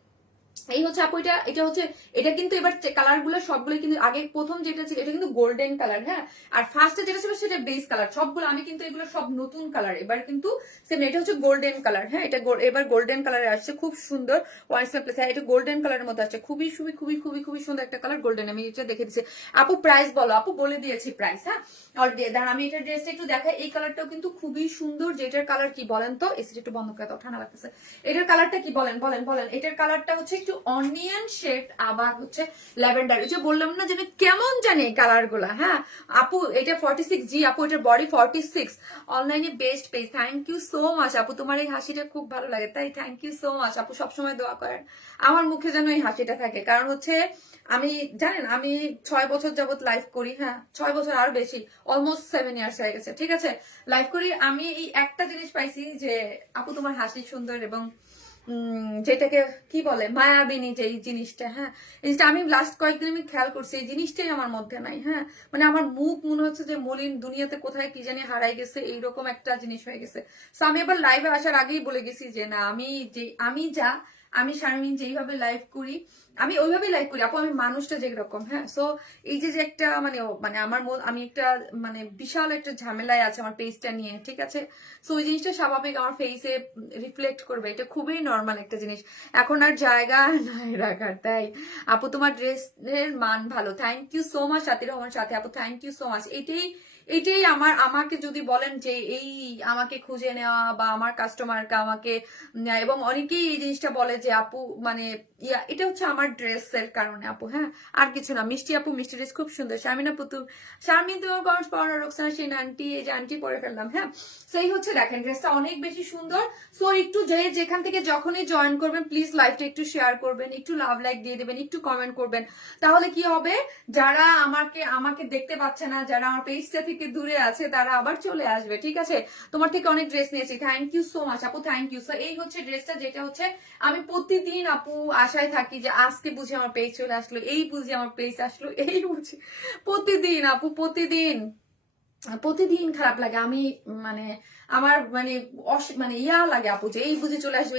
এই হচ্ছে আপু। এটা হচ্ছে, এটা কিন্তু এবার কালার গুলো সবগুলো কিন্তু আগে প্রথম যেটা ছিল এটা কিন্তু গোল্ডেন কালার। হ্যাঁ, আর ফার্স্টে যেটা ছিল সেটা বেস কালার। সবগুলো আমি কিন্তু এগুলো সব নতুন কালার এবার কিন্তু সেম। এটা হচ্ছে গোল্ডেন কালার। হ্যাঁ, এটা এবার গোল্ডেন কালারে আসছে, খুব সুন্দর। প্লেস, হ্যাঁ এটা গোল্ডেন কালারের মধ্যে আসছে, খুবই খুবই খুবই খুবই খুবই সুন্দর একটা কালার গোল্ডেন। আমি এটা দেখে দিচ্ছি আপু। প্রাইস বলো আপু, বলে দিয়েছি প্রাইস। হ্যাঁ, অলরেডি দাঁড়ান আমি এটা ড্রেসটা একটু দেখাই। এই কালারটাও কিন্তু খুবই সুন্দর। যেটার কালার কি বলেন তো? এসিটা একটু বন্ধ করে দাও, ঠান্ডা লাগতেছে। এটার কালারটা কি বলেন বলেন বলেন। এটার কালারটা হচ্ছে একটু অনিয়ন শেড, আবার হচ্ছে ল্যাভেন্ডার। এই যে বললাম না যে কেমন জানি এই কালার গুলা। হ্যাঁ আপু, এটা 46 জি আপু, এটার বডি 46। অনলাইনে best page, thank you so much আপু। তোমার এই হাসিটা খুব ভালো লাগে, তাই থ্যাংক ইউ সো মাচ আপু। সবসময় দোয়া করেন আমার মুখে যেন এই হাসিটা থাকে, কারণ হচ্ছে আমি জানেন আমি 6 বছর যাবত লাইভ করি। হ্যাঁ 6 বছর আর বেশি, অলমোস্ট 7 ইয়ার্স হয়ে গেছে। ঠিক আছে, লাইভ করি। আমি এই একটা জিনিস পাইছি যে আপু তোমার হাসি সুন্দর, এবং যেটাকে কি বলে মায়াবিনী, যে এই জিনিসটা। হ্যাঁ, এই জিনিসটা আমি লাস্ট কয়েকদিন আমি খেয়াল করছি, এই জিনিসটাই আমার মধ্যে নাই। হ্যাঁ, মানে আমার মুখ মনে হচ্ছে যে মলিন, দুনিয়াতে কোথায় কি জানি হারাই গেছে, এইরকম একটা জিনিস হয়ে গেছে। তো আমি এবার লাইভে আসার আগেই বলে গেছি যে না, আমি শারমিন যেইভাবে লাইভ করি আমি ওইভাবেই লাইভ করি আপু। আমি মানুষটা যেরকম। হ্যাঁ, সো এই যে একটা মানে আমার আমি একটা মানে বিশাল একটা ঝামেলায় আছে আমার পেজটা নিয়ে। ঠিক আছে, সো ওই জিনিসটা স্বাভাবিক আমার ফেসে রিফ্লেক্ট করবে, এটা খুবই নর্মাল একটা জিনিস। এখন আর জায়গা নাই রাখার, তাই আপু তোমার ড্রেসের মান ভালো, থ্যাংক ইউ সো মাচ। সাথী রহমান সাথে আপু থ্যাংক ইউ সো মাচ। এটাই আমাকে যদি বলেন যে এই আমাকে খুঁজে নেওয়া বা আমার কাস্টমারকে আমাকে, এবং অনেকেই এই জিনিসটা বলে যে আপু মানে এটা হচ্ছে আমার ড্রেসের কারণে আপু। হ্যাঁ, আর কিছু না। মিষ্টি আপু, মিষ্টি ড্রেস খুব সুন্দর। শারমিন আপু শারমিন তোমার কমেন্টস পড়ানো, রোকসানা সেন আন্টি, এই যে আন্টি পরে ফেললাম। হ্যাঁ, সেই হচ্ছে দেখেন ড্রেসটা অনেক বেশি সুন্দর। সো একটু যেখান থেকে যখনই জয়েন করবেন প্লিজ লাইভটা একটু শেয়ার করবেন, একটু লাভ লাইক দিয়ে দেবেন, একটু কমেন্ট করবেন। তাহলে কি হবে, যারা আমাকে দেখতে পাচ্ছে না, যারা আমার পেজটা থেকে দূরে আছে, তারা আবার চলে আসবে। ঠিক আছে, তোমার থেকে অনেক ড্রেস নিয়েছি, থ্যাংক ইউ সো মাচ আপু, থ্যাংক ইউ। সো এই হচ্ছে ড্রেসটা, যেটা হচ্ছে আমি প্রতিদিন আপু আশায় থাকি যে আজকে বুঝি আমার পেজ চলে আসলো, এই বুঝি আমার পেজ আসলো, এই বুঝি প্রতিদিন আপু, প্রতিদিন খারাপ লাগে। আমি মানে আমার মানে ইয়া লাগে আপু যে এই বুঝে চলে আসবে,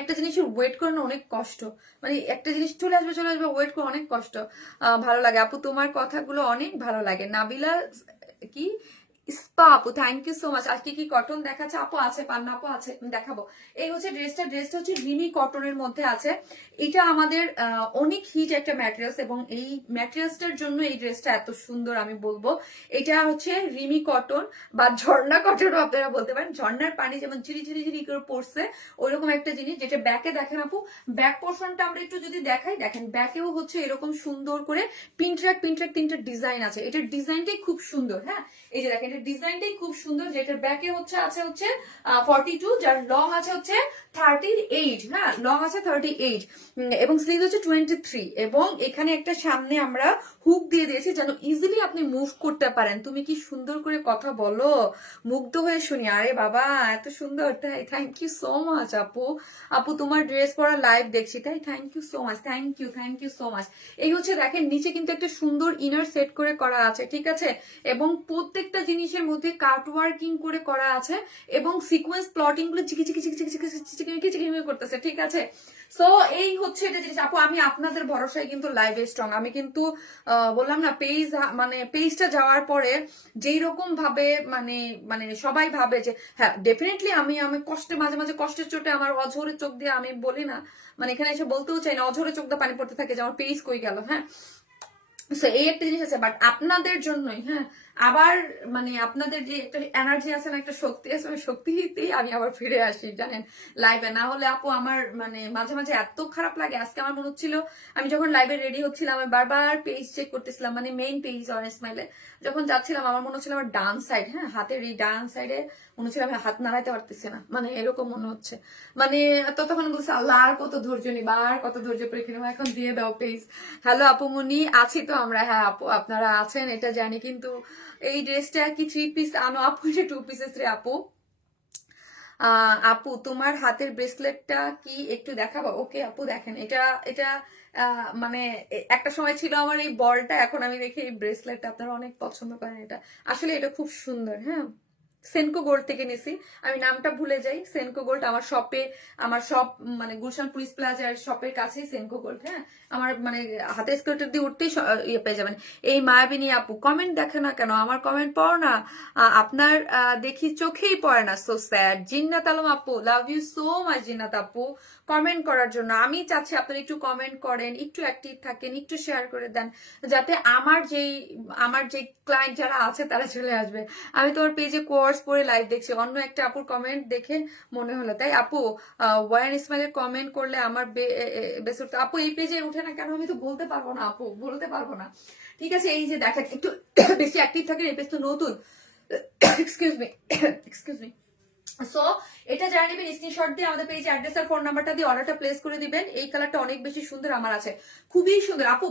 একটা জিনিসের ওয়েট করানো অনেক কষ্ট। মানে একটা জিনিস চলে আসবে ওয়েট করা অনেক কষ্ট। ভালো লাগে আপু, তোমার কথাগুলো অনেক ভালো লাগে। নাবিলা কি স্পা আপু থ্যাংক ইউ সো মাচ। আজকে কি কটন দেখাচ্ছে আপু? আছে, পান্না আপু আছে, দেখাবো। এই হচ্ছে ড্রেসটা হচ্ছে রিমি কটনের মধ্যে আছে। এটা আমাদের অনেক হিট একটা ম্যাটেরিয়ালস, এবং এই ম্যাটেরিয়ালসটার জন্য এই ড্রেসটা এত সুন্দর আমি বলবো। এটা হচ্ছে রিমি কটন বা ঝর্ণা কটনও আপনারা বলতে পারেন। ঝর্ণার পানি যেমন ঝিরি ঝিরি ঝিরি করে পড়ছে, ওইরকম একটা জিনিস। যেটা ব্যাকে দেখেন আপু, ব্যাক পোর্শনটা আমরা একটু যদি দেখাই, দেখেন ব্যাকেও হচ্ছে এরকম সুন্দর করে পিন ট্র্যাক তিনটা ডিজাইন আছে। এটার ডিজাইনটাই খুব সুন্দর। হ্যাঁ, এই যে দেখেন এটার ডিজাইনটাই খুব সুন্দর, যেটার ব্যাকে হচ্ছে 42, যার লং আছে হচ্ছে 38, হ্যাঁ লং আছে 38, এবং স্লিভ হচ্ছে 23, এবং এখানে একটা সামনে আমরা হুক দিয়ে দিয়েছি যেন ইজিলি আপনি মুভ করতে পারেন। তুমি কি সুন্দর করে কথা বলো, মুগ্ধ হয়ে শুনি। আরে বাবা এত সুন্দর, তাই থ্যাংক ইউ সো মাচ আপু। আপু তোমার ড্রেস পরা লাইভ দেখছি, তাই thank you so much, thank you so much. এই হচ্ছে দেখেন নিচে কিন্তু একটা সুন্দর ইনার সেট করে করা আছে, ঠিক আছে, এবং প্রত্যেকটা জিনিসের মধ্যে কাট ওয়ার্কিং করে করা আছে, এবং সিকোয়েন্স প্লটিং গুলো চিকি চিকি চিকি চিকি চিকি চিকি চিকি চিকি করতেছে, ঠিক আছে। সো এই হচ্ছে এটা জিনিস আপু। আমি আপনাদের ভরসায় কিন্তু লাইভে স্ট্রং। আমি কিন্তু বললাম না পেজ, মানে পেজটা যাওয়ার পরে যেই রকম ভাবে মানে মানে সবাই ভাবে যে হ্যাঁ ডেফিনেটলি আমি আমি কষ্টে মাঝে মাঝে কষ্টের চোটে আমার অঝরে চোখ দিয়ে আমি বলি না, মানে এখানে এসে বলতেও চাই না, অঝরে চোখ দিয়ে পানি পড়তে থাকে যে আমার পেজ কই গেল, হ্যাঁ। সো এই একটা জিনিস আছে, বাট আপনাদের জন্যই, হ্যাঁ আবার মানে আপনাদের যে একটা এনার্জি আছে না, একটা শক্তি আছে, ওই শক্তিতেই আমি আবার ফিরে আসি জানেন লাইভে। না হলে আপু আমার মানে মাঝে মাঝে এত খারাপ লাগে। আজকে আমার মনে হচ্ছিল আমি যখন লাইভে রেডি হচ্ছিলাম আমি বারবার পেজ চেক করতেছিলাম, মানে মেইন পেজ অন স্মাইলে যখন যাচ্ছিলাম আমার মনে হচ্ছিল আমার ডান সাইড, হ্যাঁ হাতের এই ডান সাইডে মনে হচ্ছিল আমি হাত নাড়াইতে পারতেছি না, মানে এরকম মনে হচ্ছে। মানে ততক্ষণ বলছে আল্লাহ আর কত ধৈর্য নিবা, আর কত ধৈর্য পরীক্ষা নেবো, এখন দিয়ে দাও পেজ। হ্যালো আপু মুনি, আছি তো আমরা, হ্যাঁ আপু আপনারা আছেন এটা জানি, কিন্তু এই ড্রেসটা কি 3 পিস আনো আপু, এটা 2 পিসেস রে আপু। আপু তোমার হাতের ব্রেসলেটটা কি একটু দেখাবো? ওকে আপু দেখেন এটা এটা মানে একটা সময় ছিল আমার এই বলটা, এখন আমি দেখি এই ব্রেসলেটটা আপনারা অনেক পছন্দ করেন। এটা আসলে এটা খুব সুন্দর, হ্যাঁ সেনকো গোল্ড থেকে নিছি, আমি নামটা ভুলে যাই। সেনকো গোল্ড আমার শপে, আমার শপ মানে গুলশান পুলিশ প্লাজার শপের কাছেই সেনকো গোল্ড, হ্যাঁ আমার মানে হাতের স্কেলেটার দিয়ে উঠতেই ইয়ে পেয়ে যাবেন। এই মায়াবিনী আপু কমেন্ট দেখে না কেন, আমার কমেন্ট পড়ো না, আপনার দেখি চোখেই পড়ে না, সো স্যাড। জিন্নাত আলম আপু লাভ ইউ সো মাচ জিন্নাত আপু কমেন্ট করার জন্য। আমি চাচ্ছি আপনারা একটু কমেন্ট করেন, একটু অ্যাক্টিভ থাকেন, একটু শেয়ার করে দেন, যাতে আমার যে ক্লায়েন্ট যারা আছে তারা চলে আসবে। আমি তোমার পেজে কোর্স পরে লাইভ দেখছি, অন্য একটা আপুর কমেন্ট দেখে মনে হলো তাই। আপু ওয়ান ইসমাইলের কমেন্ট করলে আমার বেসর তো আপু এই পেজে উঠে না কেন, আমি তো বলতে পারবো না আপু, বলতে পারবো না। ঠিক আছে এই যে দেখেন একটু বেশি অ্যাক্টিভ থাকেন, এই পেজ তো নতুন, excuse me excuse me. So এটা যারা নেবেন স্ক্রিনশট দিয়ে আমাদের পেজে অ্যাড্রেস আর ফোন নাম্বারটা দিয়ে অর্ডারটা প্লেস করে দিবেন। এই কালারটা অনেক বেশি সুন্দর আমার আছে, খুবই সুন্দর আপু।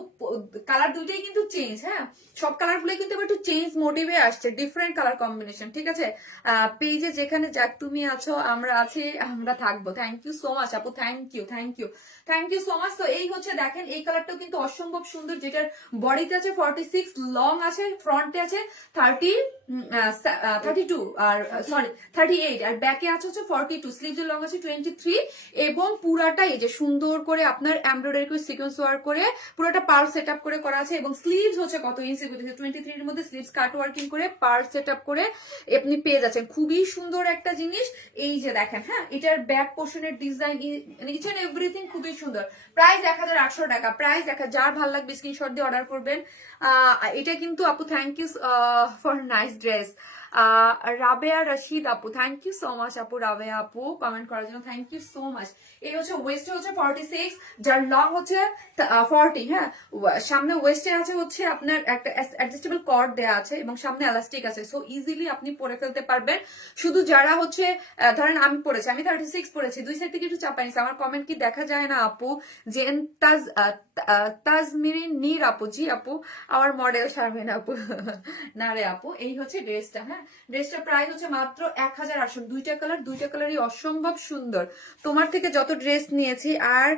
কালার দুইটাই কিন্তু চেঞ্জ, হ্যাঁ সব কালার গুলো কিন্তু একটু চেঞ্জ মোটিভে আসছে, ডিফারেন্ট কালার কম্বিনেশন, ঠিক আছে। পেজে যেখানে যাক তুমি আছো আমরা আছি, আমরা থাকবো। থ্যাংক ইউ সো মাচ আপু, thank you thank you so much. তো এই হচ্ছে দেখেন এই কালারটাও কিন্তু অসম্ভব সুন্দর, যেটার বডিতে আছে 46, লং আছে, ফ্রন্টে আছে 32 আর সরি 38, আর ব্যাকে আছে হচ্ছে 42, স্লিভসের লং আছে 23, এবং পুরাটা এই যে সুন্দর করে আপনার এমব্রয়ডারি করে সিকোয়েন্স ওয়ার্ক করে পুরোটা পার্ল সেট আপ করে করা আছে, এবং স্লিভস হচ্ছে কত ইঞ্চি 23 এর মধ্যে স্লিভস কাট ওয়ার্কিং করে পার্ল সেট আপ করে আপনি পেয়ে যাচ্ছেন। খুবই সুন্দর একটা জিনিস। এই যে দেখেন, হ্যাঁ এটার ব্যাক পোর্শনের ডিজাইন ইচ এন্ড এভরিথিং খুবই সুন্দর। প্রাইস 1800 টাকা, প্রাইস দেখা যার ভালো লাগবে স্ক্রিনশট দিয়ে অর্ডার করবেন। এটা কিন্তু আপু thank you for nice dress. Rabeya Rashid আপু থ্যাংক ইউ সো মাচ আপু, রাবেয়া আপু কমেন্ট করার জন্য থ্যাংক ইউ সো মাচ। এই হচ্ছে ওয়েস্টে হচ্ছে 46, যার লং হচ্ছে 40, হ্যাঁ সামনে ওয়েস্টে আছে হচ্ছে আপনার একটা অ্যাডজাস্টেবল কর্ড দেওয়া আছে এবং সামনে এলাস্টিক আছে, সো ইজিলি আপনি পরে ফেলতে পারবেন। শুধু যারা হচ্ছে ধরেন আমি পরেছি, আমি 36 পরেছি, দুই সাইড থেকে একটু চাপাই নিছি, আমার কমেন্ট কি দেখা যায় না আপু? জেন তাজমিরিন নীর আপু, জি আপু আমার মডেল শারমিন আপু না রে আপু। এই হচ্ছে ড্রেসটা, হ্যাঁ ড্রেসটা প্রাইস হচ্ছে মাত্র 1800, দুইটা কালারই অসম্ভব সুন্দর। তোমার থেকে যত ড্রেস নিয়েছি আর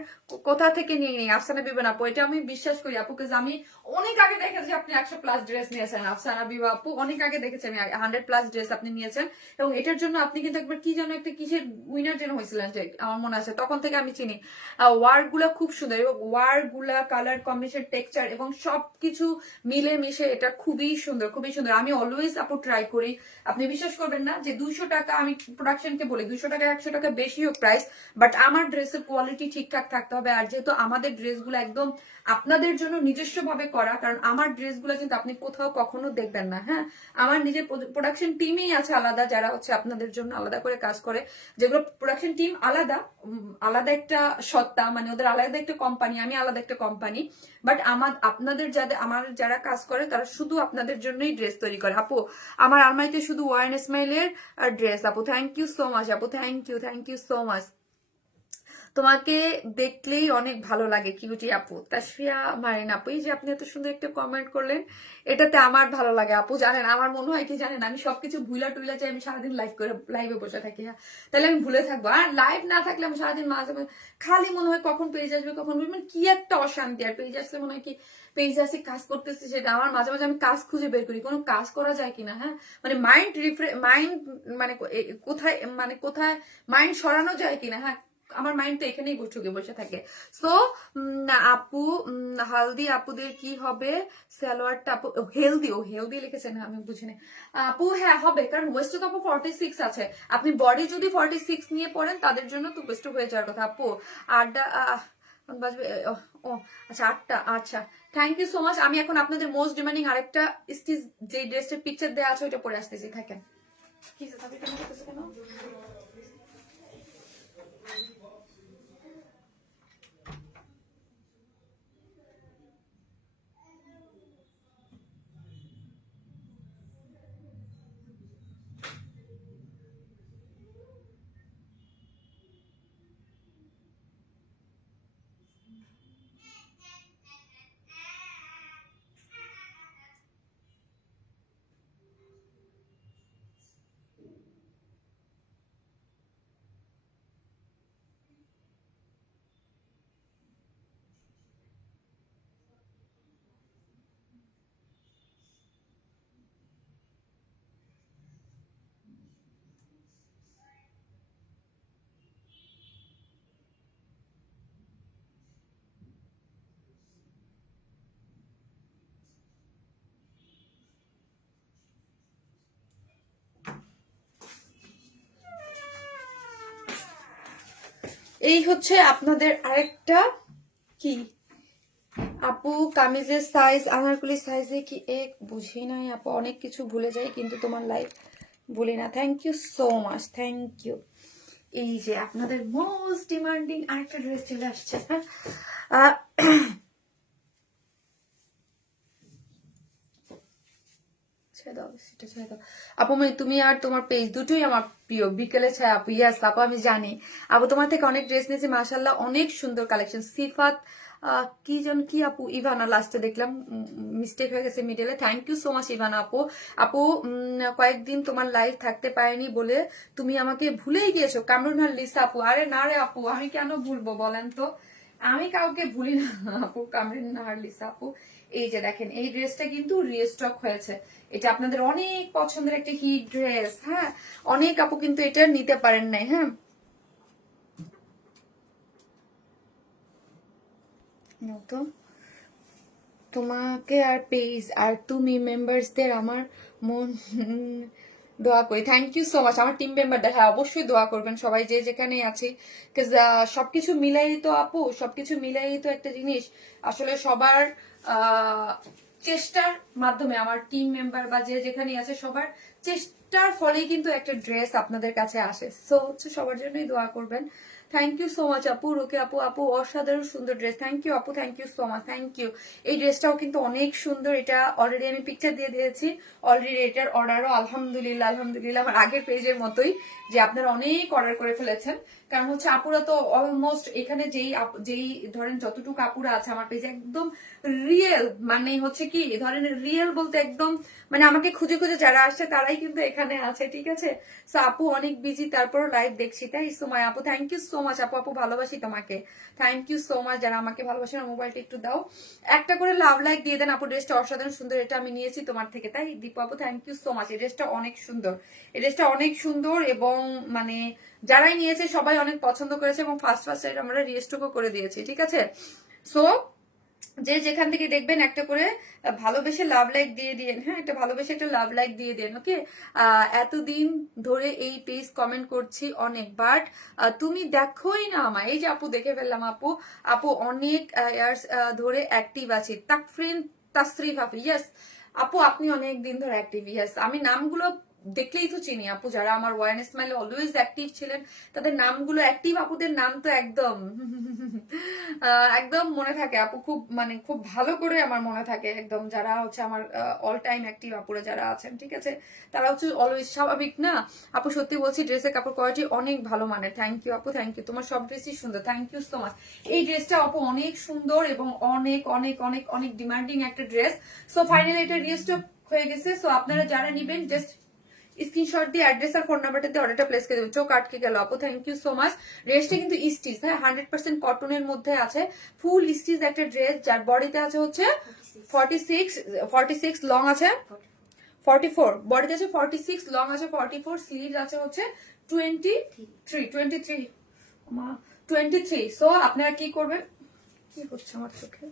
কোথা থেকে নিয়ে নিই আফসানা বিবান আপু, এটা আমি বিশ্বাস করি আপুকে, আমি অনেক আগে দেখেছি আপনি 100+ ড্রেস নিয়েছেন আফসানা বিবা আপু, অনেক আগে দেখেছি আমি 100+ ড্রেস আপনি নিয়েছেন, এবং এটার জন্য আপনি কিন্তু একবার কি যেন একটা কিসের উইনার যেন হয়েছিলেন আমার মনে আছে, তখন থেকে আমি চিনি। ওয়ার্ক গুলা খুব সুন্দর, এবং ওয়ার্ক গুলা কালার কম্বিনেশন টেক্সচার এবং সবকিছু মিলে মিশে এটা খুবই সুন্দর, খুবই সুন্দর। আমি অলওয়েজ আপু ট্রাই করি, আপনি বিশ্বাস করবেন না যে 200 টাকা আমি প্রোডাকশনকে বলি 200 টাকা 100 টাকা বেশি হোক প্রাইস, বাট আমার ড্রেসের কোয়ালিটি ঠিকঠাক থাকতে হবে। আর যেহেতু আমাদের ড্রেসগুলো একদম আপনাদের জন্য নিজস্ব ভাবে করা, কারণ আমার ড্রেসগুলো কিন্তু আপনি কোথাও কখনো দেখবেন না, হ্যাঁ আমার নিজের প্রোডাকশন টিমই আছে আলাদা, যারা হচ্ছে আপনাদের জন্য আলাদা করে কাজ করে, যেগুলো প্রোডাকশন টিম আলাদা, আলাদা একটা সত্তা, মানে ওদের আলাদা একটা কোম্পানি, আমি আলাদা একটা কোম্পানি, বাট আমার যারা কাজ করে তারা শুধু আপনাদের জন্যই ড্রেস তৈরি করে। আপু আমার জামাইতে শুধু ওয়ার্ন স্মাইলের ড্রেস আপু। থ্যাংক ইউ সো মাচ আপু, থ্যাংক ইউ সো মাচ। তোমাকে দেখলেই অনেক ভালো লাগে কিউটি আপু। তাসফিয়া মারিন আপু, এই যে আপনি এত সুন্দর একটা কমেন্ট করলেন, এটাতে আমার ভালো লাগে আপু। জানেন আমার মনে হয় কি জানেন, আমি সবকিছু ভুলা টুইলা চাই, আমি সারাদিন লাইভে বসে থাকি। হ্যাঁ, তাহলে আমি ভুলে থাকবো। আর লাইভ না থাকলে আমি সারাদিন মাঝে মাঝে খালি মনে হয় কখন পেজ আসবে কখন, মানে কি একটা অশান্তি। আর পেজ আসলে মনে হয় কি পেজ আসে কাজ করতেছি, সেটা আমার মাঝে মাঝে আমি কাজ খুঁজে বের করি কোনো কাজ করা যায় কিনা। হ্যাঁ, মানে মাইন্ড মানে কোথায় মাইন্ড সরানো যায় কিনা। হ্যাঁ, আমার মাইন্ড তো এখানেই ঢুকে বসে থাকে। সো আপু, হালদি আপুদের কি হবে সালোয়ারটা আপু? হেলদি লিখেছেন, আমি বুঝিনি আপু। হ্যাঁ হবে, কারণ ওয়েস্ট তো আপু 46 আছে। আপনি বডি যদি 46 নিয়ে পড়েন তাদের জন্য তো ওয়েস্ট হয়ে যাওয়ার কথা আপু। আড্ডা বাজবে ও আচ্ছা 8টা। আচ্ছা, থ্যাংক ইউ সো মাচ। আমি এখন আপনাদের মোস্ট ডিমান্ডিং আরেকটা স্টিচ যে ড্রেসের পিকচার দেওয়া আছে ওইটা পরে আসতেছি, থাকেন। কি কেন এই হচ্ছে আপনাদের আরেকটা কি আপু কামিজের সাইজ আনারকলি সাইজে কি এক বুঝি নাই আপু, অনেক কিছু ভুলে যাই কিন্তু তোমার লাইফ ভুলি না। Thank you so much, thank you. এই যে আপনাদের মোস্ট ডিমান্ডিং আরেকটা ড্রেস চলে আসছে। আপু তুমি আর তোমার পেজ দুটোই আমার প্রিয়। বিকেলে ছায় আপু, ইয়াস আপু আমি জানি আপু, তোমার থেকে অনেক ড্রেস নিয়েছি মাশাআল্লাহ, অনেক সুন্দর কালেকশন। সিফাত কি আপু, ইভানা লাস্টে দেখলাম, মিস্টেক হয়ে গেছে মিডলে। Thank you so much Ivana আপু। আপু কয়েকদিন তোমার লাইভ থাকতে পারেনি বলে তুমি আমাকে ভুলেই গিয়েছো। কামরুন আর লিসা আপু, আরে না রে আপু, আমি কেন ভুলবো বলেন তো, আমি কাউকে ভুলি না আপু। কামরুন আর লিসা আপু, এই যে দেখেন এই ড্রেসটা কিন্তু রিস্টক হয়েছে। এটা আপনাদের অনেক পছন্দের একটা হিট ড্রেস। হ্যাঁ, অনেক আপু কিন্তু এটা নিতে পারেন নাই। হ্যাঁ, তো তোমাকে আর পেজ আর তুমি মেম্বার্সদের আমার মন দোয়া করি। থ্যাংক ইউ সো মাচ আমার টিম মেম্বারদের। হ্যাঁ অবশ্যই দোয়া করবেন সবাই যে যেখানে আছি, সবকিছু মিলাই তো আপু, সবকিছু মিলাই তো একটা জিনিস আসলে সবার চেষ্টার মাধ্যমে, আমার টিম মেম্বার বা যে যেখানে আছে সবার চেষ্টার ফলেই কিন্তু একটা ড্রেস আপনাদের কাছে আসে। সো হচ্ছে সবার জন্যই দোয়া করবেন। থ্যাংক ইউ সো মাচ আপু, রোকে আপু, আপু অসাধারণ সুন্দর ড্রেস। থ্যাংক ইউ আপু, thank you so much, thank you. এই ড্রেসটাও কিন্তু অনেক সুন্দর, এটা অলরেডি আমি পিকচার দিয়ে দিয়েছি। অলরেডি এটার অর্ডারও আলহামদুলিল্লাহ আমার আগের পেজের মতোই, যে আপনারা অনেক অর্ডার করে ফেলেছেন। কারণ হচ্ছে আপুরা তো অলমোস্ট এখানে যেই ধরেন যতটুকু আপুরা আছে আমার পেজে একদম রিয়েল, মানে হচ্ছে কি ধরেন রিয়েল বলতে একদম মানে আমাকে খুঁজে খুঁজে যারা আসছে তারাই কিন্তু এখানে আছে, ঠিক আছে। সো আপু অনেক বিজি, তারপরও লাইভ দেখছি তাই। সময় আপু থ্যাংক ইউ সো মাচ আপু, আপু ভালোবাসি তোমাকে। থ্যাংক ইউ সো মাচ যারা আমাকে ভালোবাসেন। মোবাইলটা একটু দাও, একটা করে লাভ লাইক দিয়ে দেন আপু। ড্রেসটা অসাধারণ সুন্দর, এটা আমি নিয়েছি তোমার থেকে তাই। দীপু আপু থ্যাংক ইউ সো মাচ, এই ড্রেসটা অনেক সুন্দর, এই ড্রেসটা অনেক সুন্দর এবং মানে যারাই নিয়েছে সবাই অনেক পছন্দ করেছে এবং ফার্স্ট আমরা রিস্টকও করে দিয়েছি, ঠিক আছে। সো যে যেখান থেকে দেখবেন একটা করে ভালোবেসে লাভ লাইক দিয়ে দিন। হ্যাঁ, একটা ভালোবেসে একটা লাভ লাইক দিয়ে দেন, ওকে। এতদিন ধরে এই পেজ কমেন্ট করছি অনেক, বাট তুমি দেখোই না আমায়। এই যে আপু দেখে ফেললাম আপু, আপু অনেক ইয়ার্স ধরে অ্যাক্টিভ আছি। তাসরিফ আপু, ইয়েস আপু আপনি অনেক দিন ধরে অ্যাক্টিভ, ইয়েস। আমি নামগুলো দেখলেই তো চিনি আপু, যারা আমার ওয়ান স্মাইলে অলওয়েজ অ্যাক্টিভ ছিলেন তাদের নামগুলো, অ্যাক্টিভ আপুদের নাম তো একদম একদম মনে থাকে আপু, খুব মানে খুব ভালো করে আমার মনে থাকে একদম, যারা হচ্ছে আমার অল টাইম অ্যাক্টিভ আপুরে যারা আছেন, ঠিক আছে, তারা হচ্ছে অলওয়েজ, স্বাভাবিক না আপু, সত্যি বলছি ড্রেসের কাপড় কোয়ালিটি অনেক ভালো মানের। থ্যাংক ইউ আপু, থ্যাংক ইউ, তোমার সব ড্রেসই সুন্দর, থ্যাংক ইউ সো মাচ। এই ড্রেসটা আপু অনেক সুন্দর এবং অনেক অনেক অনেক অনেক ডিমান্ডিং একটা ড্রেস। সো ফাইনালি এটা রিস্টক হয়ে গেছে। সো আপনারা যারা নিবেন জাস্ট স্ক্রিনশট দিয়ে অ্যাড্রেস আর ফোন নাম্বারটাতে অর্ডারটা প্লেস করে দেবেন। চোখ আটকে গেল আপু, থ্যাংক ইউ সো মাচ। ড্রেসটা কিন্তু স্টিচ, হ্যাঁ 100% কটনের মধ্যে আছে, ফুল স্টিচ একটা ড্রেস, যার বডিতে আছে হচ্ছে 46 লং আছে 44, বডিতে আছে 46, লং আছে 44, স্লিভস আছে হচ্ছে 23 23। সো আপনারা কি করবেন, কি হচ্ছে আমার চোখে,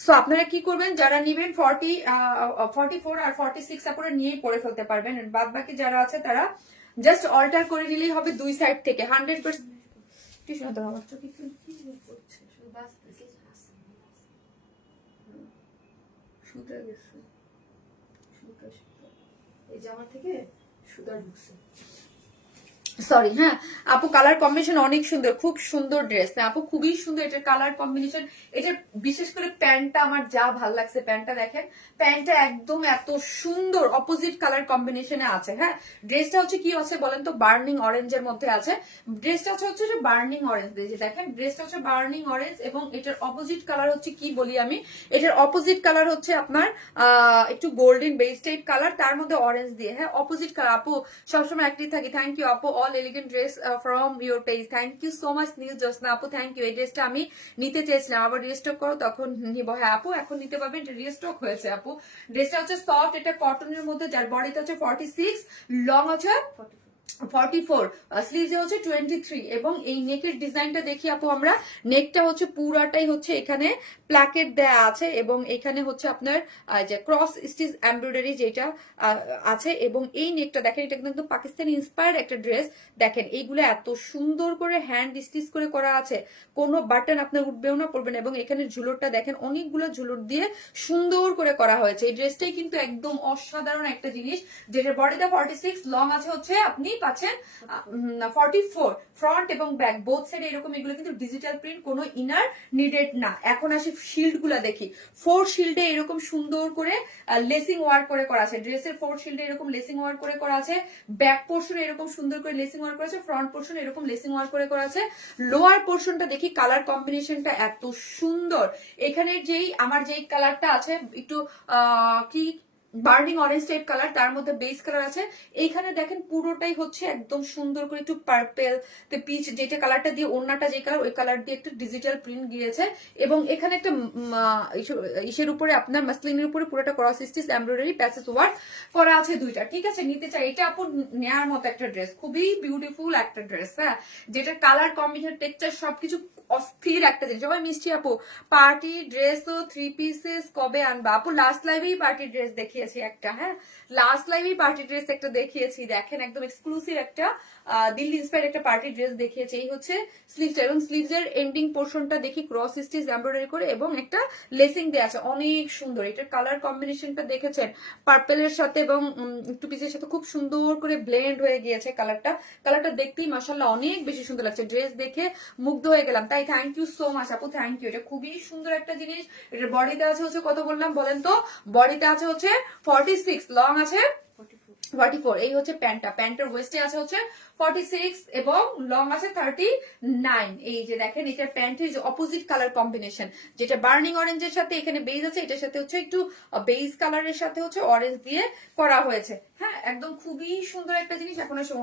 সো আপনারা কি করবেন, যারা নিবেন 44 আর 46 করে নিয়েই পরে ফেলতে পারবেন। বাদ বাকি যারা আছে তারা জাস্ট অল্টার করে নিলেই হবে দুই সাইড থেকে 100%। আমার চোখে কি করছে, সুতা গেছে, এই জামা থেকে সুতা ঢুকছে, সরি। হ্যাঁ আপু, কালার কম্বিনেশন অনেক সুন্দর, খুব সুন্দর ড্রেস আপু, খুবই সুন্দর এটার কালার কম্বিনেশন। এটা বিশেষ করে প্যান্টটা আমার যা ভাল লাগছে, প্যান্টটা দেখেন, প্যান্টটা একদম এত সুন্দর অপোজিট কালার কম্বিনেশনে আছে। হ্যাঁ ড্রেসটা হচ্ছে কি আছে বলেন তো, বার্নিং অরেঞ্জের মধ্যে আছে ড্রেসটা, হচ্ছে বার্নিং অরেঞ্জ, দেখেন ড্রেসটা হচ্ছে বার্নিং অরেঞ্জ, এবং এটার অপোজিট কালার হচ্ছে কি বলি আমি, এটার অপোজিট কালার হচ্ছে আপনার একটু গোল্ডেন বেস টাইপ কালার, তার মধ্যে অরেঞ্জ দিয়ে, হ্যাঁ অপোজিট কালার। আপু সবসময় অ্যাক্টিভ থাকি, থ্যাংক ইউ আপু, all elegant dress from your page, thank you so much Nil Josna আপু, থ্যাংক ইউ। এই ড্রেসটা আমি নিতে চেয়েছিলাম, আবার রিস্টক করো তখন নিব। হ্যাঁ আপু এখন নিতে পারবেন, রিস্টক হয়েছে আপু। ড্রেসটা হচ্ছে সফট, এটা কটনের মধ্যে, যার বডিতে হচ্ছে 46, লং আছে 44, স্লিভে হচ্ছে 23, এবং এই নেকের ডিজাইনটা দেখি আপু আমরা, নেকটা হচ্ছে পুরাটাই হচ্ছে এখানে প্ল্যাকেট দেয়া আছে, এবং এখানে হচ্ছে আপনার যে ক্রস স্টিচ এমব্রয়ডারি যেটা আছে, এবং এই নেকটা দেখেন, এটা কিন্তু পাকিস্তানি ইন্সপায়ার্ড একটা ড্রেস। দেখেন এইগুলো এত সুন্দর করে হ্যান্ড স্টিচ করে করা আছে, কোনো বাটন আপনার উঠবেও না, পড়বে না, এবং এখানে ঝুলুরটা দেখেন, অনেকগুলো ঝুলুর দিয়ে সুন্দর করে করা হয়েছে। এই ড্রেসটাই কিন্তু একদম অসাধারণ একটা জিনিস, যেটা বডিতে 46, লং আছে হচ্ছে আপনি পাচ্ছেন 44, ফ্রন্ট এবং ব্যাক বোথ সাইডে এরকম, এগুলো কিন্তু ডিজিটাল প্রিন্ট, কোনো ইনার নিডেড না। এখন আসি শিল্ড গুলা দেখি, 4 শিল্ডে এরকম সুন্দর করে লেসিং ওয়ার্ক করে করা আছে, ড্রেসের 4 শিল্ডে এরকম লেসিং ওয়ার্ক করে করা আছে, ব্যাক পোর্শনে এরকম সুন্দর করে লেসিং ওয়ার্ক করা আছে, ফ্রন্ট পোর্শনে এরকম লেসিং ওয়ার্ক করে করা আছে। লোয়ার পোর্শনটা দেখি, কালার কম্বিনেশনটা এত সুন্দর, এখানে আমার যেই কালারটা আছে একটু কি বার্নিং অরেঞ্জ টাইপ কালার, তার মধ্যে বেস কালার আছে, এইখানে দেখেন পুরোটাই হচ্ছে একদম সুন্দর করে একটু পার্পেল পিচ, যেটা কালারটা দিয়ে ওড়নাটা যে কালার, ওই কালার দিয়ে একটু ডিজিটাল প্রিন্ট গিয়েছে, এবং এখানে একটা ইসের উপরে আপনার মাসলিনের উপরে পুরোটা cross stitch embroidery patches work করা আছে দুইটা, ঠিক আছে, নিতে চাই। এটা আপু নেয়ার মতো একটা ড্রেস, খুবই বিউটিফুল একটা ড্রেস, হ্যাঁ যেটা কালার কম্বিনেশন টেক্সচার সবকিছু অস্থির একটা জিনিস। সবাই মিষ্টি আপু, পার্টি ড্রেস ও 3 পিসেস কবে আনবা? আপু লাস্ট লাইভেই পার্টি ড্রেস দেখিয়েছি একটা, হ্যাঁ লাস্ট লাইভেই পার্টি ড্রেস একটা দেখিয়েছি, দেখেন একদম এক্সক্লুসিভ একটা দিল্লি ইন্সপায়ার্ড একটা পার্টি ড্রেস দেখিয়েছি। এই হচ্ছে স্লিভসটা, এবং স্লিভস এর এন্ডিং পোর্শনটা দেখি ক্রস স্টিচ এমব্রয়ডারি করে, এবং একটা লেসিং দেওয়া আছে, অনেক সুন্দর। এটার কালার কম্বিনেশনটা দেখেছেন, পার্পেলের সাথে এবং একটু পিসের সাথে খুব সুন্দর করে ব্লেন্ড হয়ে গিয়েছে কালারটা দেখতেই মাশাআল্লাহ অনেক বেশি সুন্দর লাগছে, ড্রেস দেখে মুগ্ধ হয়ে গেলাম। তাই থ্যাংক ইউ সো মাচ আপু, থ্যাংক ইউ। এটা খুবই সুন্দর একটা জিনিস। এটার বডিতে আছে হচ্ছে কত বললাম বলেন তো, বডিতে আছে হচ্ছে 46, লং আছে 44, এই হচ্ছে প্যান্টের ওয়েস্টে আছে হচ্ছে 46 এবং লং আছে 39। এই যে দেখেন, এটা প্যান্টের যে অপোজিট কালার কম্বিনেশন, যেটা বার্নিং অরেঞ্জের সাথে এখানে বেজ আছে, এটার সাথে হচ্ছে একটু বেজ কালারের সাথে হচ্ছে অরেঞ্জ দিয়ে করা হয়েছে, হ্যাঁ একদম খুবই সুন্দর একটা জিনিস। এখন আসে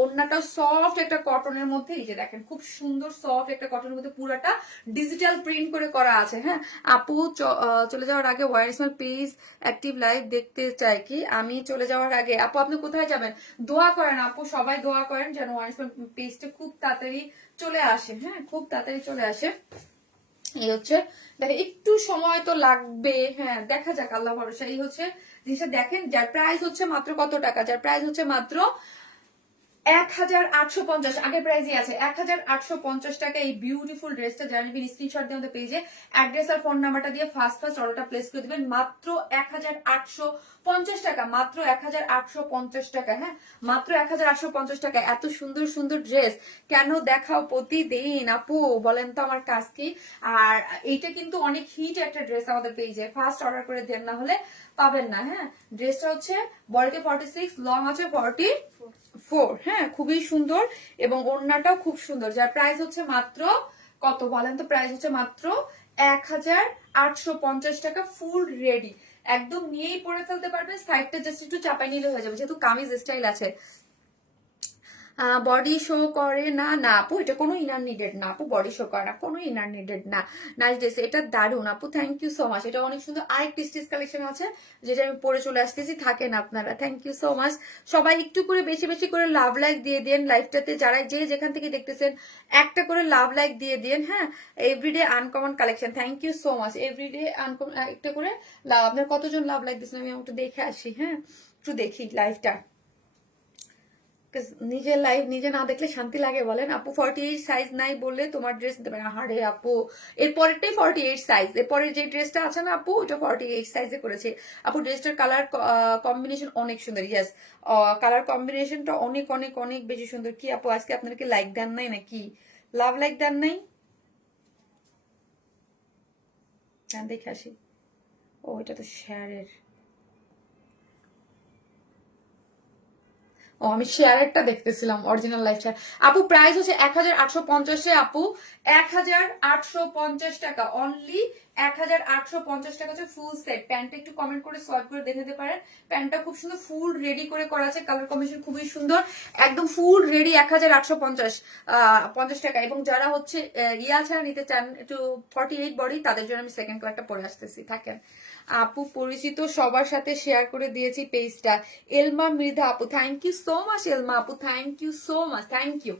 ওড়নাটা সফট একটা কটনের মধ্যে, এই যে দেখেন খুব সুন্দর সফট একটা কটনের মধ্যে পুরাটা ডিজিটাল প্রিন্ট করে করা আছে। হ্যাঁ আপু চলে যাওয়ার আগে ওয়াইরসমেল প্লিজ অ্যাক্টিভ লাইভ দেখতে চাই কি? আমি চলে যাওয়ার আগে আপু আপনি কোথায় যাবেন? দোয়া করেন আপু, সবাই দোয়া করেন যেন ওয়াইরসমেল পেজটা খুব তাড়াতাড়ি চলে আসে, হ্যাঁ খুব তাড়াতাড়ি চলে আসে। এই হচ্ছে দেখেন, একটু সময় তো লাগবে, হ্যাঁ দেখা যাক আল্লাহ ভরসা। এই হচ্ছে জিনিসটা দেখেন, যার প্রাইস হচ্ছে মাত্র কত টাকা, যার প্রাইস হচ্ছে মাত্র 1850 আগের প্রাইসই আছে 1850 টাকা এই বিউটিফুল ড্রেসটা যারা নেবেন স্ক্রিনশট দিয়ে আমাদের পেজে অ্যাড্রেস আর ফোন নাম্বারটা দিয়ে ফার্স্ট অর্ডারটা প্লেস করে দিবেন মাত্র 1850 টাকা, মাত্র 1850 টাকা। হ্যাঁ, মাত্র 1850 টাকা। এত সুন্দর সুন্দর ড্রেস কেন দেখাও প্রতিদিন আপু, বলেন তো আমার কাজ কি? আর এইটা কিন্তু অনেক হিট একটা ড্রেস আমাদের পেজে, ফার্স্ট অর্ডার করে দেন, না হলে পাবেন না। হ্যাঁ, ড্রেসটা হচ্ছে বডিতে 46, লং আছে 44। হ্যাঁ, খুবই সুন্দর এবং ওড়নাটাও খুব সুন্দর, যার প্রাইস হচ্ছে মাত্র কত বলেন তো? প্রাইস হচ্ছে মাত্র 1850 টাকা। ফুল রেডি, একদম নিয়েই পরে ফেলতে পারবেন, সাইডটা জাস্ট একটু চাপাই নিলে হয়ে যাবে, যেহেতু কামিজ স্টাইল আছে। বডি শো করে না, না আপু এটা কোনো ইনার নিডেড না আপু, বডি শো করে না, কোনো ইনার নিডেড না। নাইস ড্রেস, এটা দারুন আপু, থ্যাংক ইউ সো মাচ। এটা অনেক সুন্দর। আরেকটি স্টিচ কালেকশন আছে যেটা আমি পরে চলে আসতেছি, থাকেন আপনারা। Thank you so much. সবাই একটু করে বেশি বেশি করে লাভ লাইক দিয়ে দেন লাইভটাতে, যারা যে যেখান থেকে দেখতেছেন একটা করে লাভ লাইক দিয়ে দেন। হ্যাঁ, everyday uncommon collection, thank you so much. Everyday uncommon একটা করে লাভ, আপনার কতজন লাভ লাইক দিচ্ছেন আমি একটু দেখে আসি। হ্যাঁ, একটু দেখি লাইভটা, নিজের লাইফ নিজে না দেখলে শান্তি লাগে বলেন আপু। 48 সাইজ নাই বললে তোমার ড্রেস দিতে পারে, হারে আপু এরপরেরটাই 48 সাইজ, এরপরে যে ড্রেসটা আছে না আপু ওটা 48 সাইজে করেছে আপু। ড্রেসটার কালার কম্বিনেশন অনেক সুন্দর, ইয়েস কালার কম্বিনেশনটা অনেক অনেক অনেক বেশি সুন্দর। কি আপু আজকে আপনারা কি লাইক দেন নাই নাকি? লাভ লাইক দেন নাই? হ্যাঁ দেখে আসি। ও এটা তো শেয়ারের, ও আমি শেয়ারেরটা দেখতেছিলাম, অরিজিনাল লাইফ শেয়ার। আপু প্রাইস হচ্ছে 1850 আপু, 1850 টাকা অনলি, 1850 টাকা হচ্ছে ফুল সেট। প্যান্টটা একটু কমেন্ট করে সোয়াইপ করে দেখে নিতে পারেন, প্যান্টটা খুব সুন্দর ফুল রেডি করে করা আছে, কালার কম্বিনেশন খুবই সুন্দর, একদম ফুল রেডি 1850 টাকা। এবং যারা হচ্ছে ইয়া ছাড়া নিতে চান একটু 48 বডি, তাদের জন্য আমি সেকেন্ড কালারটা পরে আসতেছি, থাকেন। আপু পরিচিত সবার সাথে শেয়ার করে দিয়েছি পেজটা। এলমা মৃধা আপু, thank you so much. Elma আপু thank you so much, thank you.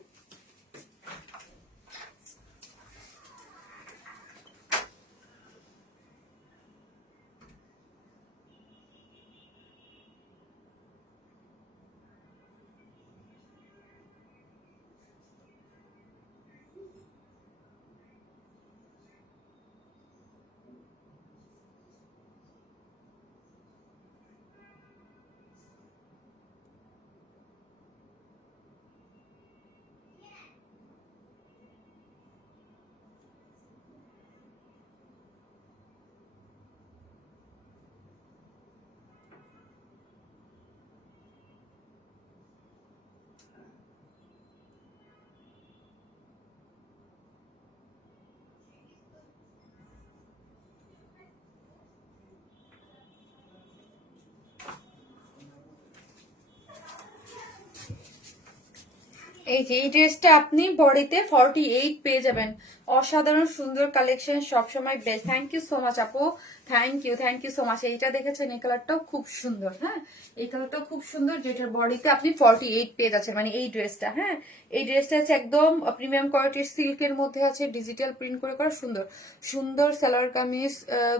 এই যে এই ড্রেসটা আপনি বডিতে 48 পেয়ে যাবেন, অসাধারণ সুন্দর কালেকশন, সবসময় best. Thank you so much আপু, থ্যাংক ইউ সো মাচ। এইটা দেখেছেন, এই কালারটাও খুব সুন্দর। হ্যাঁ, এই কালারটাও খুব সুন্দর, যেটার বডিতে আপনি 48 পেয়ে যাচ্ছেন, মানে এই ড্রেসটা। হ্যাঁ, এই ড্রেসটা হচ্ছে একদম প্রিমিয়াম কোয়ালিটির সিল্কের মধ্যে আছে, ডিজিটাল প্রিন্ট করে করা, সুন্দর সুন্দর সালোয়ার কামিজ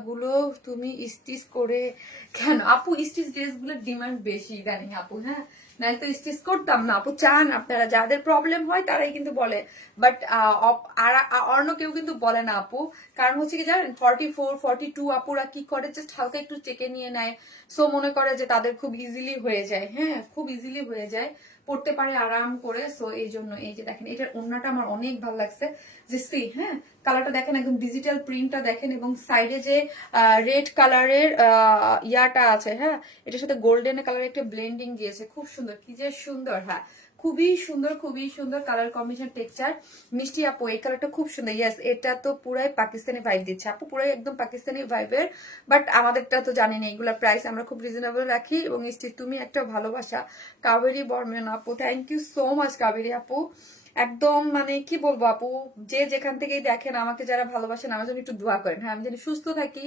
গুলো তুমি স্টিচ করে কেন আপু? স্টিচ ড্রেস গুলোর ডিমান্ড বেশি ইদানিং আপু। হ্যাঁ, নাহলে তো স্টিচ করতাম না আপু। চান আপনারা, যাদের প্রবলেম হয় তারাই কিন্তু বলে, বাট অন্য কেউ কিন্তু বলে না আপু। কারণ হচ্ছে কি জানেন, 44 42 আপুরা কি করে, জাস্ট হালকা একটু চেকে নিয়ে নেয়, সো মনে করে যে তাদের খুব ইজিলি হয়ে যায়। হ্যাঁ, খুব ইজিলি হয়ে যায়, পড়তে পারে আরাম করে। সো এই জন্য এই যে দেখেন, এটার ওড়নাটা আমার অনেক ভালো লাগছে, যে সি হ্যাঁ কালারটা দেখেন, একদম ডিজিটাল প্রিন্টটা দেখেন, এবং সাইডে যে রেড কালারের ইয়াটা আছে, হ্যাঁ এটার সাথে গোল্ডেন কালারের একটা ব্লেন্ডিং দিয়েছে, খুব সুন্দর, কি যে সুন্দর। হ্যাঁ, খুবই সুন্দর, খুবই সুন্দর কালার কম্বিনেশন, টেক্সচার মিষ্টি আপু। এই কালারটা খুব সুন্দর, ইয়েস এটা তো পুরাই পাকিস্তানি ভাইব দিচ্ছে আপু, পুরাই একদম পাকিস্তানি ভাইবের। বাট আমাদেরটা তো জানি না, এগুলোর প্রাইস আমরা খুব রিজনেবল রাখি। এবং তুমি একটা ভালোবাসা, কাবেরী বর্মন আপু, thank you so much Kaberi আপু। একদম মানে কি বলবো আপু, যে যেখান থেকেই দেখেন, আমাকে যারা ভালোবাসেন আমার জন্য একটু দোয়া করেন। হ্যাঁ, আমি যেন সুস্থ থাকি,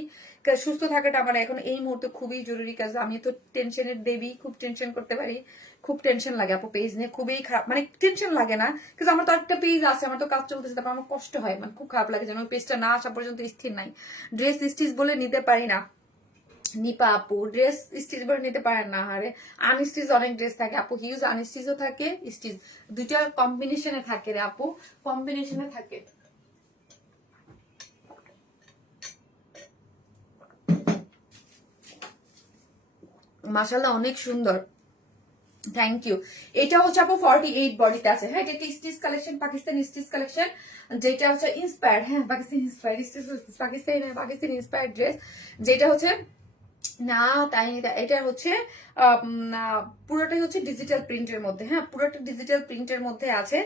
সুস্থ থাকাটা আমার এখন এই মুহূর্তে খুবই জরুরি, কাজ আমি তো টেনশনের দেবী, খুব টেনশন করতে পারি, খুব টেনশন লাগে আপু পেজ নিয়ে, খুবই খারাপ, মানে টেনশন লাগে না, কিন্তু আমার তো একটা পেজ আছে, আমার তো কাজ চলতেছে, তারপর আমার কষ্ট হয়, মানে খুব খারাপ লাগে যেন পেজটা না আসা পর্যন্ত স্থির নাই, ড্রেস স্টিচ বলে নিতে পারি না। নিপা আপু ড্রেস স্টিচ করে নিতে পারেন না, আরে আনস্টিচ অনেক ড্রেস থাকে আপু, হিউজ আনস্টিচও থাকে, স্টিচ দুইটা কম্বিনেশনে থাকে রে আপু, কম্বিনেশনে থাকে। মাশাআল্লাহ অনেক সুন্দর, থ্যাংক ইউ। এটা হচ্ছে আপু 48 বডিতে আছে, হ্যাঁ এটা একটা stitch collection, Pakistani stitch collection, যেটা হচ্ছে ইন্সপায়ার্ড, হ্যাঁ Pakistani inspired stitch, Pakistani inspired dress, যেটা হচ্ছে না তাই এটা হচ্ছে পুরোটাই হচ্ছে ডিজিটাল প্রিন্টের মধ্যে, হ্যাঁ পুরোটা ডিজিটাল প্রিন্টের মধ্যে আছে,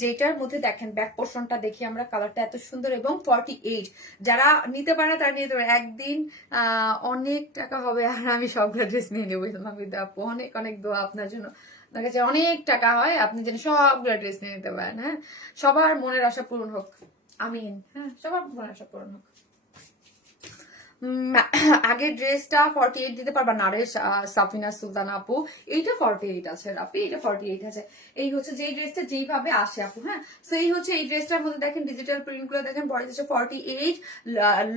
যেটার মধ্যে দেখেন ব্যাক পোর্শনটা দেখি আমরা, কালারটা এত সুন্দর এবং 48, যারা নিতে পারে তারা নিতে পারে, একদিন অনেক টাকা হবে আর আমি সবগুলো ড্রেস নিয়ে নেবো মাহমুদা আপু, অনেক অনেক দোয়া আপনার জন্য, আপনার কাছে অনেক টাকা হয়, আপনি যেন সবগুলো ড্রেস নিয়ে নিতে পারেন, হ্যাঁ সবার মনের আশা পূরণ হোক, আমিন, হ্যাঁ সবার মনের আশা পূরণ হোক। আগের ড্রেসটা 48 দিতে পারবা না রে সাফিনা সুলতান আপু, এইটা 48 আছে আপু, এটা 48 আছে, এই হচ্ছে যেই ড্রেসটা যেইভাবে আসে আপু, হ্যাঁ সেই হচ্ছে এই ড্রেসটার মধ্যে দেখেন ডিজিটাল প্রিন্ট গুলো দেখেন, বডি আছে 48,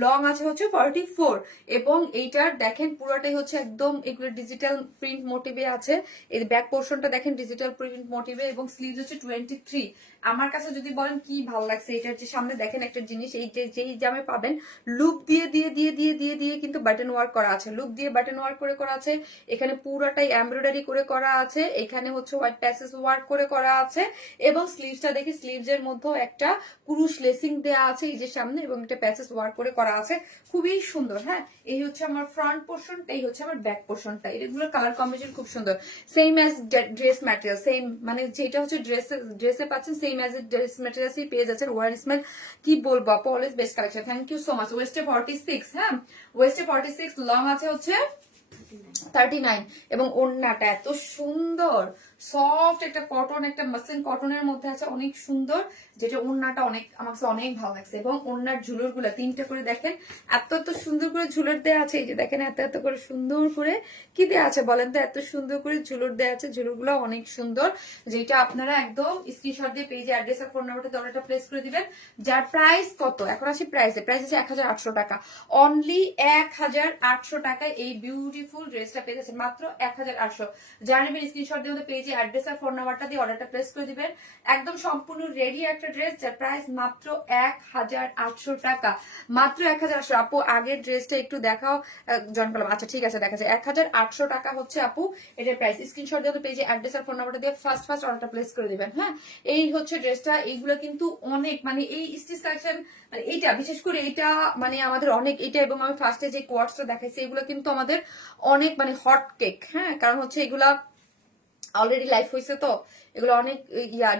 লং আছে হচ্ছে 44, এবং এইটার দেখেন পুরোটাই হচ্ছে একদম এগুলো ডিজিটাল প্রিন্ট মোটিভে আছে, এর ব্যাক পোর্শনটা দেখেন ডিজিটাল প্রিন্ট মোটিভে, এবং স্লিভ হচ্ছে 23। আমার কাছে যদি বলেন কি ভালো লাগছে এটার যে সামনে দেখেন একটা জিনিস, এই যে যেই জামে পাবেন লুপ দিয়ে দিয়ে দিয়ে দিয়ে দিয়ে দিয়ে কিন্তু বাটন ওয়ার্ক করা আছে, লুপ দিয়ে বাটন ওয়ার্ক করে করা আছে, এখানে পুরোটাই এমব্রয়ডারি করে করা আছে, এখানে হচ্ছে হোয়াইট প্যাসেজ ওয়ার্ক করে করা আছে, এবং স্লিভসটা দেখি স্লিভস এর মধ্যেও একটা কুরুশ লেসিং দেয়া আছে এই যে সামনে, এবং একটা প্যাসেজ ওয়ার্ক করে করা আছে, খুবই সুন্দর, হ্যাঁ এই হচ্ছে আমার ফ্রন্ট পোর্শনটা, এই হচ্ছে আমার ব্যাক পোর্শনটা, এগুলোর কালার কম্বিনেশন খুব সুন্দর, same as dress material, same মানে যেটা হচ্ছে ড্রেসে পাচ্ছেন সেম অ্যাজ ড্রেস ম্যাটেরিয়ালসই পেয়ে যাচ্ছেন, ওয়ার স্মেল কি বলবো আপু, always best collection, thank you so much. ওয়েস্টে 46, হ্যাঁ ওয়েস্টে 46, লং আছে হচ্ছে 39, এবং ওড়নাটা এত সুন্দর সফট, একটা কটন, একটা মাসলিন কটনের মধ্যে আছে, অনেক সুন্দর, যেটা ওড়নাটা অনেক আমার কাছে অনেক ভালো লাগছে, এবং ওড়নার ঝুলুর গুলা তিনটা করে দেখেন, এত এত সুন্দর করে ঝুলুর দেওয়া আছে, এই যে দেখেন এত এত করে সুন্দর করে কি দেওয়া আছে বলেন তো, এত সুন্দর করে ঝুলুর দেওয়া আছে, ঝুলুর গুলো অনেক সুন্দর, যেটা আপনারা একদম স্ক্রিনশট দিয়ে পেজে অ্যাড্রেস আর ফোন নাম্বারটা অর্ডারটা প্লেস করে দিবেন, যার প্রাইস কত এখন আসি প্রাইসে, প্রাইস আছে 1800 টাকা, অনলি 1800 টাকায় এই বিউটিফুল ড্রেসটা পেয়ে যাচ্ছেন মাত্র 1800, যারা নেবেন স্ক্রিনশট দিয়ে পেজে অ্যাড্রেস আর ফোন নাম্বারটা দিয়ে অর্ডারটা প্লেস করে দিবেন, একদম সম্পূর্ণ রেডি একটা ড্রেস, যার প্রাইস মাত্র 1800 টাকা, মাত্র 1800। আপু আগের ড্রেসটা একটু দেখাও, জয়েন করলাম, আচ্ছা ঠিক আছে দেখা যায়, 1800 টাকা হচ্ছে আপু এটার প্রাইস, স্ক্রিনশট দিয়ে পেজে অ্যাড্রেস আর ফোন নাম্বারটা দিয়ে ফার্স্ট অর্ডারটা প্লেস করে দিবেন, হ্যাঁ এই হচ্ছে ড্রেসটা, এইগুলো কিন্তু অনেক মানে এই স্টিচ কালেকশন মানে এইটা বিশেষ করে এটা মানে আমাদের অনেক, এটা এবং আমি ফার্স্টে যে কোয়ার্টসটা দেখাইছি এগুলো কিন্তু আমাদের অনেক মানে হট কেক, হ্যাঁ কারণ হচ্ছে এগুলা অলরেডি লাইফ হয়েছে তো, এগুলো অনেক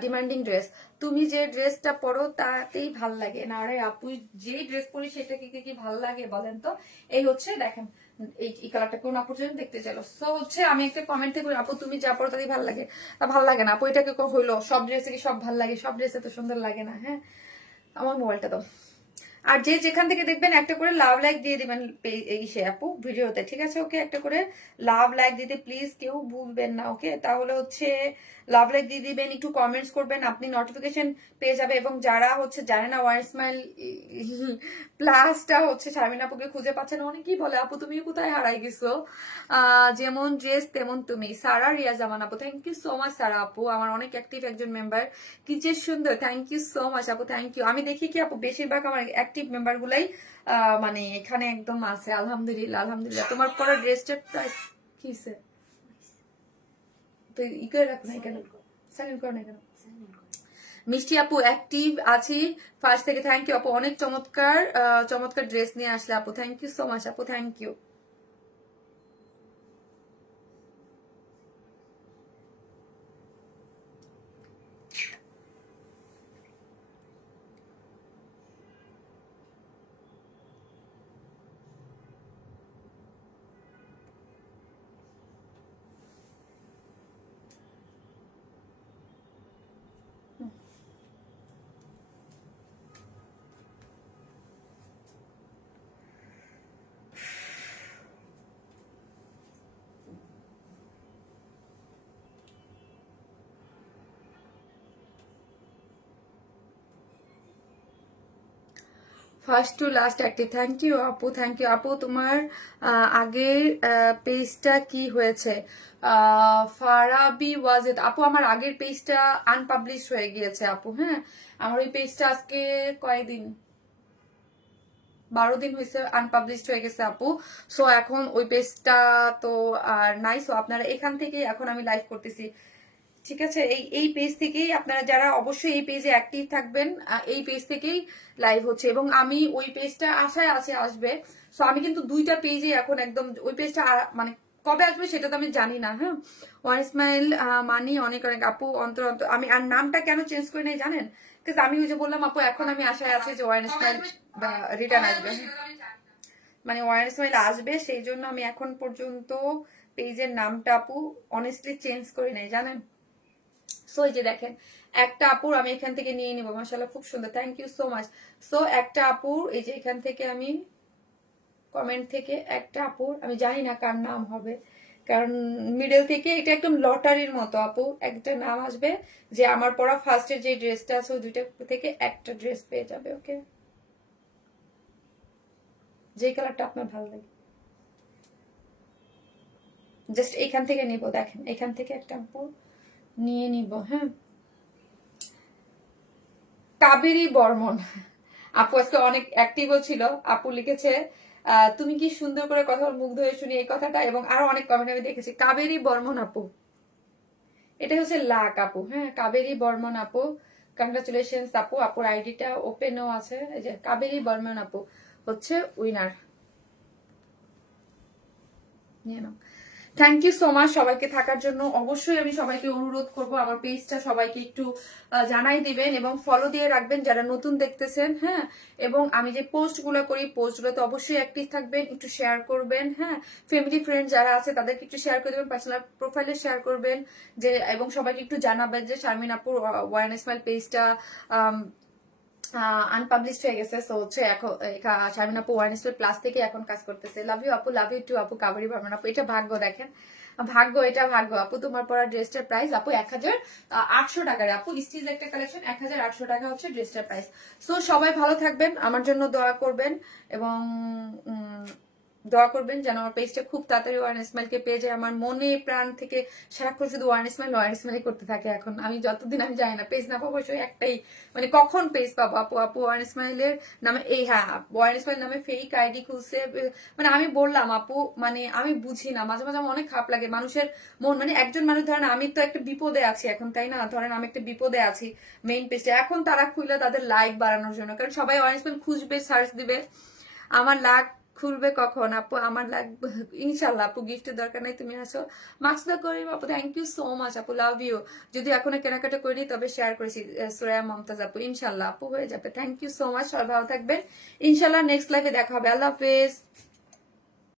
ডিমান্ডিং ড্রেস, তুমি যে ড্রেসটা পরো তাতেই ভাল লাগে না রে আপু, যে ড্রেস পরি সেটা কি ভাল লাগে বলেন তো, এই হচ্ছে দেখেন এই কালারটা কোন আপু জন্য দেখতে চাইলো, সো হচ্ছে আমি একটা কমেন্টে করি আপু তুমি যা পরো তাতেই ভাল লাগে, ভাল লাগে না আপু, এটাকে হইলো সব ড্রেসে কি সব ভাল লাগে, সব ড্রেসে তো সুন্দর লাগে না, হ্যাঁ আমার মোবাইলটা দাও, আর যে যেখান থেকে দেখবেন একটা করে লাভ লাইক দিয়ে দিবেন সে আপু ভিডিওতে, ঠিক আছে ওকে, একটা করে লাভ লাইক দিতে প্লিজ কেউ ভুলবেন না, ওকে তাহলে হচ্ছে লাভ লাইক দিয়ে দিবেন, একটু কমেন্টস করবেন, আপনি নোটিফিকেশন পেয়ে যাবে, এবং যারা হচ্ছে জানে না ওয়ান স্মাইল প্লাসটা হচ্ছে শারমিন আপুকে খুঁজে পাচ্ছেন, অনেকেই বলে আপু তুমি কোথায় হারাই গেছো, যেমন ড্রেস তেমন তুমি, সারা রিয়া জামান আপু, থ্যাংক ইউ সো মাচ সারা আপু, আমার অনেক অ্যাক্টিভ একজন মেম্বার, কি যে সুন্দর, থ্যাংক ইউ সো মাচ আপু, থ্যাংক ইউ। আমি দেখি কি আপু বেশিরভাগ আমার অ্যাক্টিভ মেম্বার গুলাই মানে এখানে একদম আছে, আলহামদুলিল্লাহ আলহামদুলিল্লাহ। তোমার পরা ড্রেসটার প্রাইস কি তো ই করে রাখো না কেন, সাইলেন্ট করো না কেন, মিষ্টি আপু অ্যাক্টিভ আছি ফার্স্ট থেকে, থ্যাংক ইউ আপু, অনেক চমৎকার চমৎকার ড্রেস নিয়ে আসলে আপু, থ্যাংক ইউ সো মাচ আপু, thank you. First to last active. Thank you আপু, থ্যাংক ইউ আপু। তোমার আগের পেজটা কি হয়েছে? ফারাবি ওয়াজেদ আপু, আমার আগের পেজটা আনপাবলিশ হয়ে গিয়েছে আপু। হ্যাঁ, আমার ওই পেজটা আজকে কয়দিন, 12 দিন হয়েছে আনপাবলিশড হয়ে গেছে আপু। সো এখন ওই পেজটা তো আর নাই। সো আপনারা এখান থেকে এখন আমি লাইভ করতেছি, ঠিক আছে? এই পেজ থেকেই আপনারা যারা অবশ্যই এই পেজে অ্যাক্টিভ থাকবেন, এই পেজ থেকেই লাইভ হচ্ছে এবং আমি ওই পেজটা আশায় আছে আসবে। সো আমি কিন্তু দুইটা পেজে এখন একদম ওই পেজটা মানে কবে আসবে সেটা তো আমি জানি না। হ্যাঁ, ওয়ান স্মাইল মানি অনেক অনেক আপু অন্তর অন্তর। আমি আর নামটা কেন চেঞ্জ করে নেই জানেন? কিন্তু আমি ওই যে বললাম আপু, এখন আমি আশায় আছি যে ওয়ান স্মাইল রিটার্ন আসবে, মানে ওয়ান স্মাইল আসবে, সেই জন্য আমি এখন পর্যন্ত পেজের নামটা আপু অনেস্টলি চেঞ্জ করে নেই জানেন। সো এই যে দেখেন একটা আপুর আমি এখান থেকে নিয়ে নিবো, মাশাআল্লাহ খুব সুন্দর, thank you so much. So একটা আপুর এই যে এখান থেকে আমি কমেন্ট থেকে একটা আপুর, আমি জানি না কার নাম হবে, কারণ মিডল থেকে এটা একদম লটারির মতো আপু, একটা নাম আসবে যে আমার পরা ফার্স্টের যে ড্রেসটা আছে ওই দুইটা থেকে একটা ড্রেস পেয়ে যাবে। ওকে, যে কালারটা আপনার ভালো লাগে জাস্ট এখান থেকে নিব। দেখেন এখান থেকে একটা আপু নিয়ে নিব। হ্যাঁ, কাবেরী বর্মন আপু আজকে অনেক অ্যাক্টিভ ছিল। আপু লিখেছে তুমি কি সুন্দর করে কথা মুগ্ধ হয়ে শুনি এই কথাটা, এবং আরো অনেক কমেন্ট আমি দেখেছি। কাবেরী বর্মন আপু, এটা হচ্ছে লাক আপু। হ্যাঁ, কাবেরী বর্মন আপু, কংগ্রাচুলেশন আপু। আপুর আইডিটা ওপেনও আছে। এই যে কাবেরী বর্মন আপু হচ্ছে উইনার, নিয়ে নাও। থ্যাংক ইউ সো মাচ সবাইকে থাকার জন্য। অবশ্যই আমি সবাইকে অনুরোধ করব আমার পেজটা সবাইকে একটু জানাই দিবেন এবং ফলো দিয়ে রাখবেন যারা নতুন দেখতেছেন। হ্যাঁ, এবং আমি যে পোস্টগুলো করি পোস্টগুলোতে অবশ্যই অ্যাক্টিভ থাকবেন, একটু শেয়ার করবেন। হ্যাঁ, ফ্যামিলি ফ্রেন্ড যারা আছে তাদেরকে একটু শেয়ার করে দেবেন, পার্সোনাল প্রোফাইলে শেয়ার করবেন যে, এবং সবাইকে একটু জানাবেন যে শারমিন আপুর ওয়ান স্মাইল পেজটা আনপাবলিশড হয়ে গেছে। সো হচ্ছে এখন শারমিন আপু ওয়ান স্টার প্লাস থেকে এখন কাজ করতেছে। লাভ ইউ আপু, লাভ ইউ টু আপু। কাবেরী বর্মন আপু, এটা ভাগ্য, দেখেন ভাগ্য, এটা ভাগ্য আপু। তোমার পরা ড্রেসটার প্রাইস আপু 1800 টাকার আপু, স্টিচ একটা কালেকশন, 1800 টাকা হচ্ছে ড্রেসটার প্রাইস। সো সবাই ভালো থাকবেন, আমার জন্য দোয়া করবেন এবং দোয়া করবেন যেন আমার পেজটা খুব তাড়াতাড়ি ওয়ান স্মাইলকে পেয়ে যায়। আমার মনে প্রাণ থেকে সারাক্ষণ শুধু ওয়ান স্মাইল করতে থাকে। এখন আমি যতদিন আমি যাই না পেজ না পাবো, সেই একটাই মানে কখন পেজ পাবো আপু। আপু ওয়ান স্মাইলের নামে এই, হ্যাঁ ওয়ান স্মাইল নামে ফেক আইডি খুলছে। মানে আমি বললাম আপু, মানে আমি বুঝি না, মাঝে মাঝে আমার অনেক খারাপ লাগে মানুষের মন। মানে একজন মানুষ ধরেন আমি তো একটা বিপদে আছি এখন, তাই না? ধরেন আমি একটা বিপদে আছি মেইন পেজটা, এখন তারা খুললে তাদের লাইক বাড়ানোর জন্য, কারণ সবাই ওয়ান স্মাইল খুঁজবে, সার্চ দিবে। আমার লাখ খুলবে কখন আপু? আমার লাগবে ইনশাল্লাহ আপু, গিফটের দরকার নাই, তুমি আসো। মাকসুদা করিম আপু, থ্যাংক ইউ সো মাচ আপু, লাভ ইউ। যদি এখনো কেনাকাটা করিনি তবে শেয়ার করেছি। সুরায়া মমতাজ আপু, ইনশাল্লাহ আপু হয়ে যাবে। থ্যাংক ইউ সো মাচ, সবাই ভালো থাকবেন। ইনশাল্লাহ নেক্সট লাইফে দেখা হবে। আল্লাহ হাফেজ।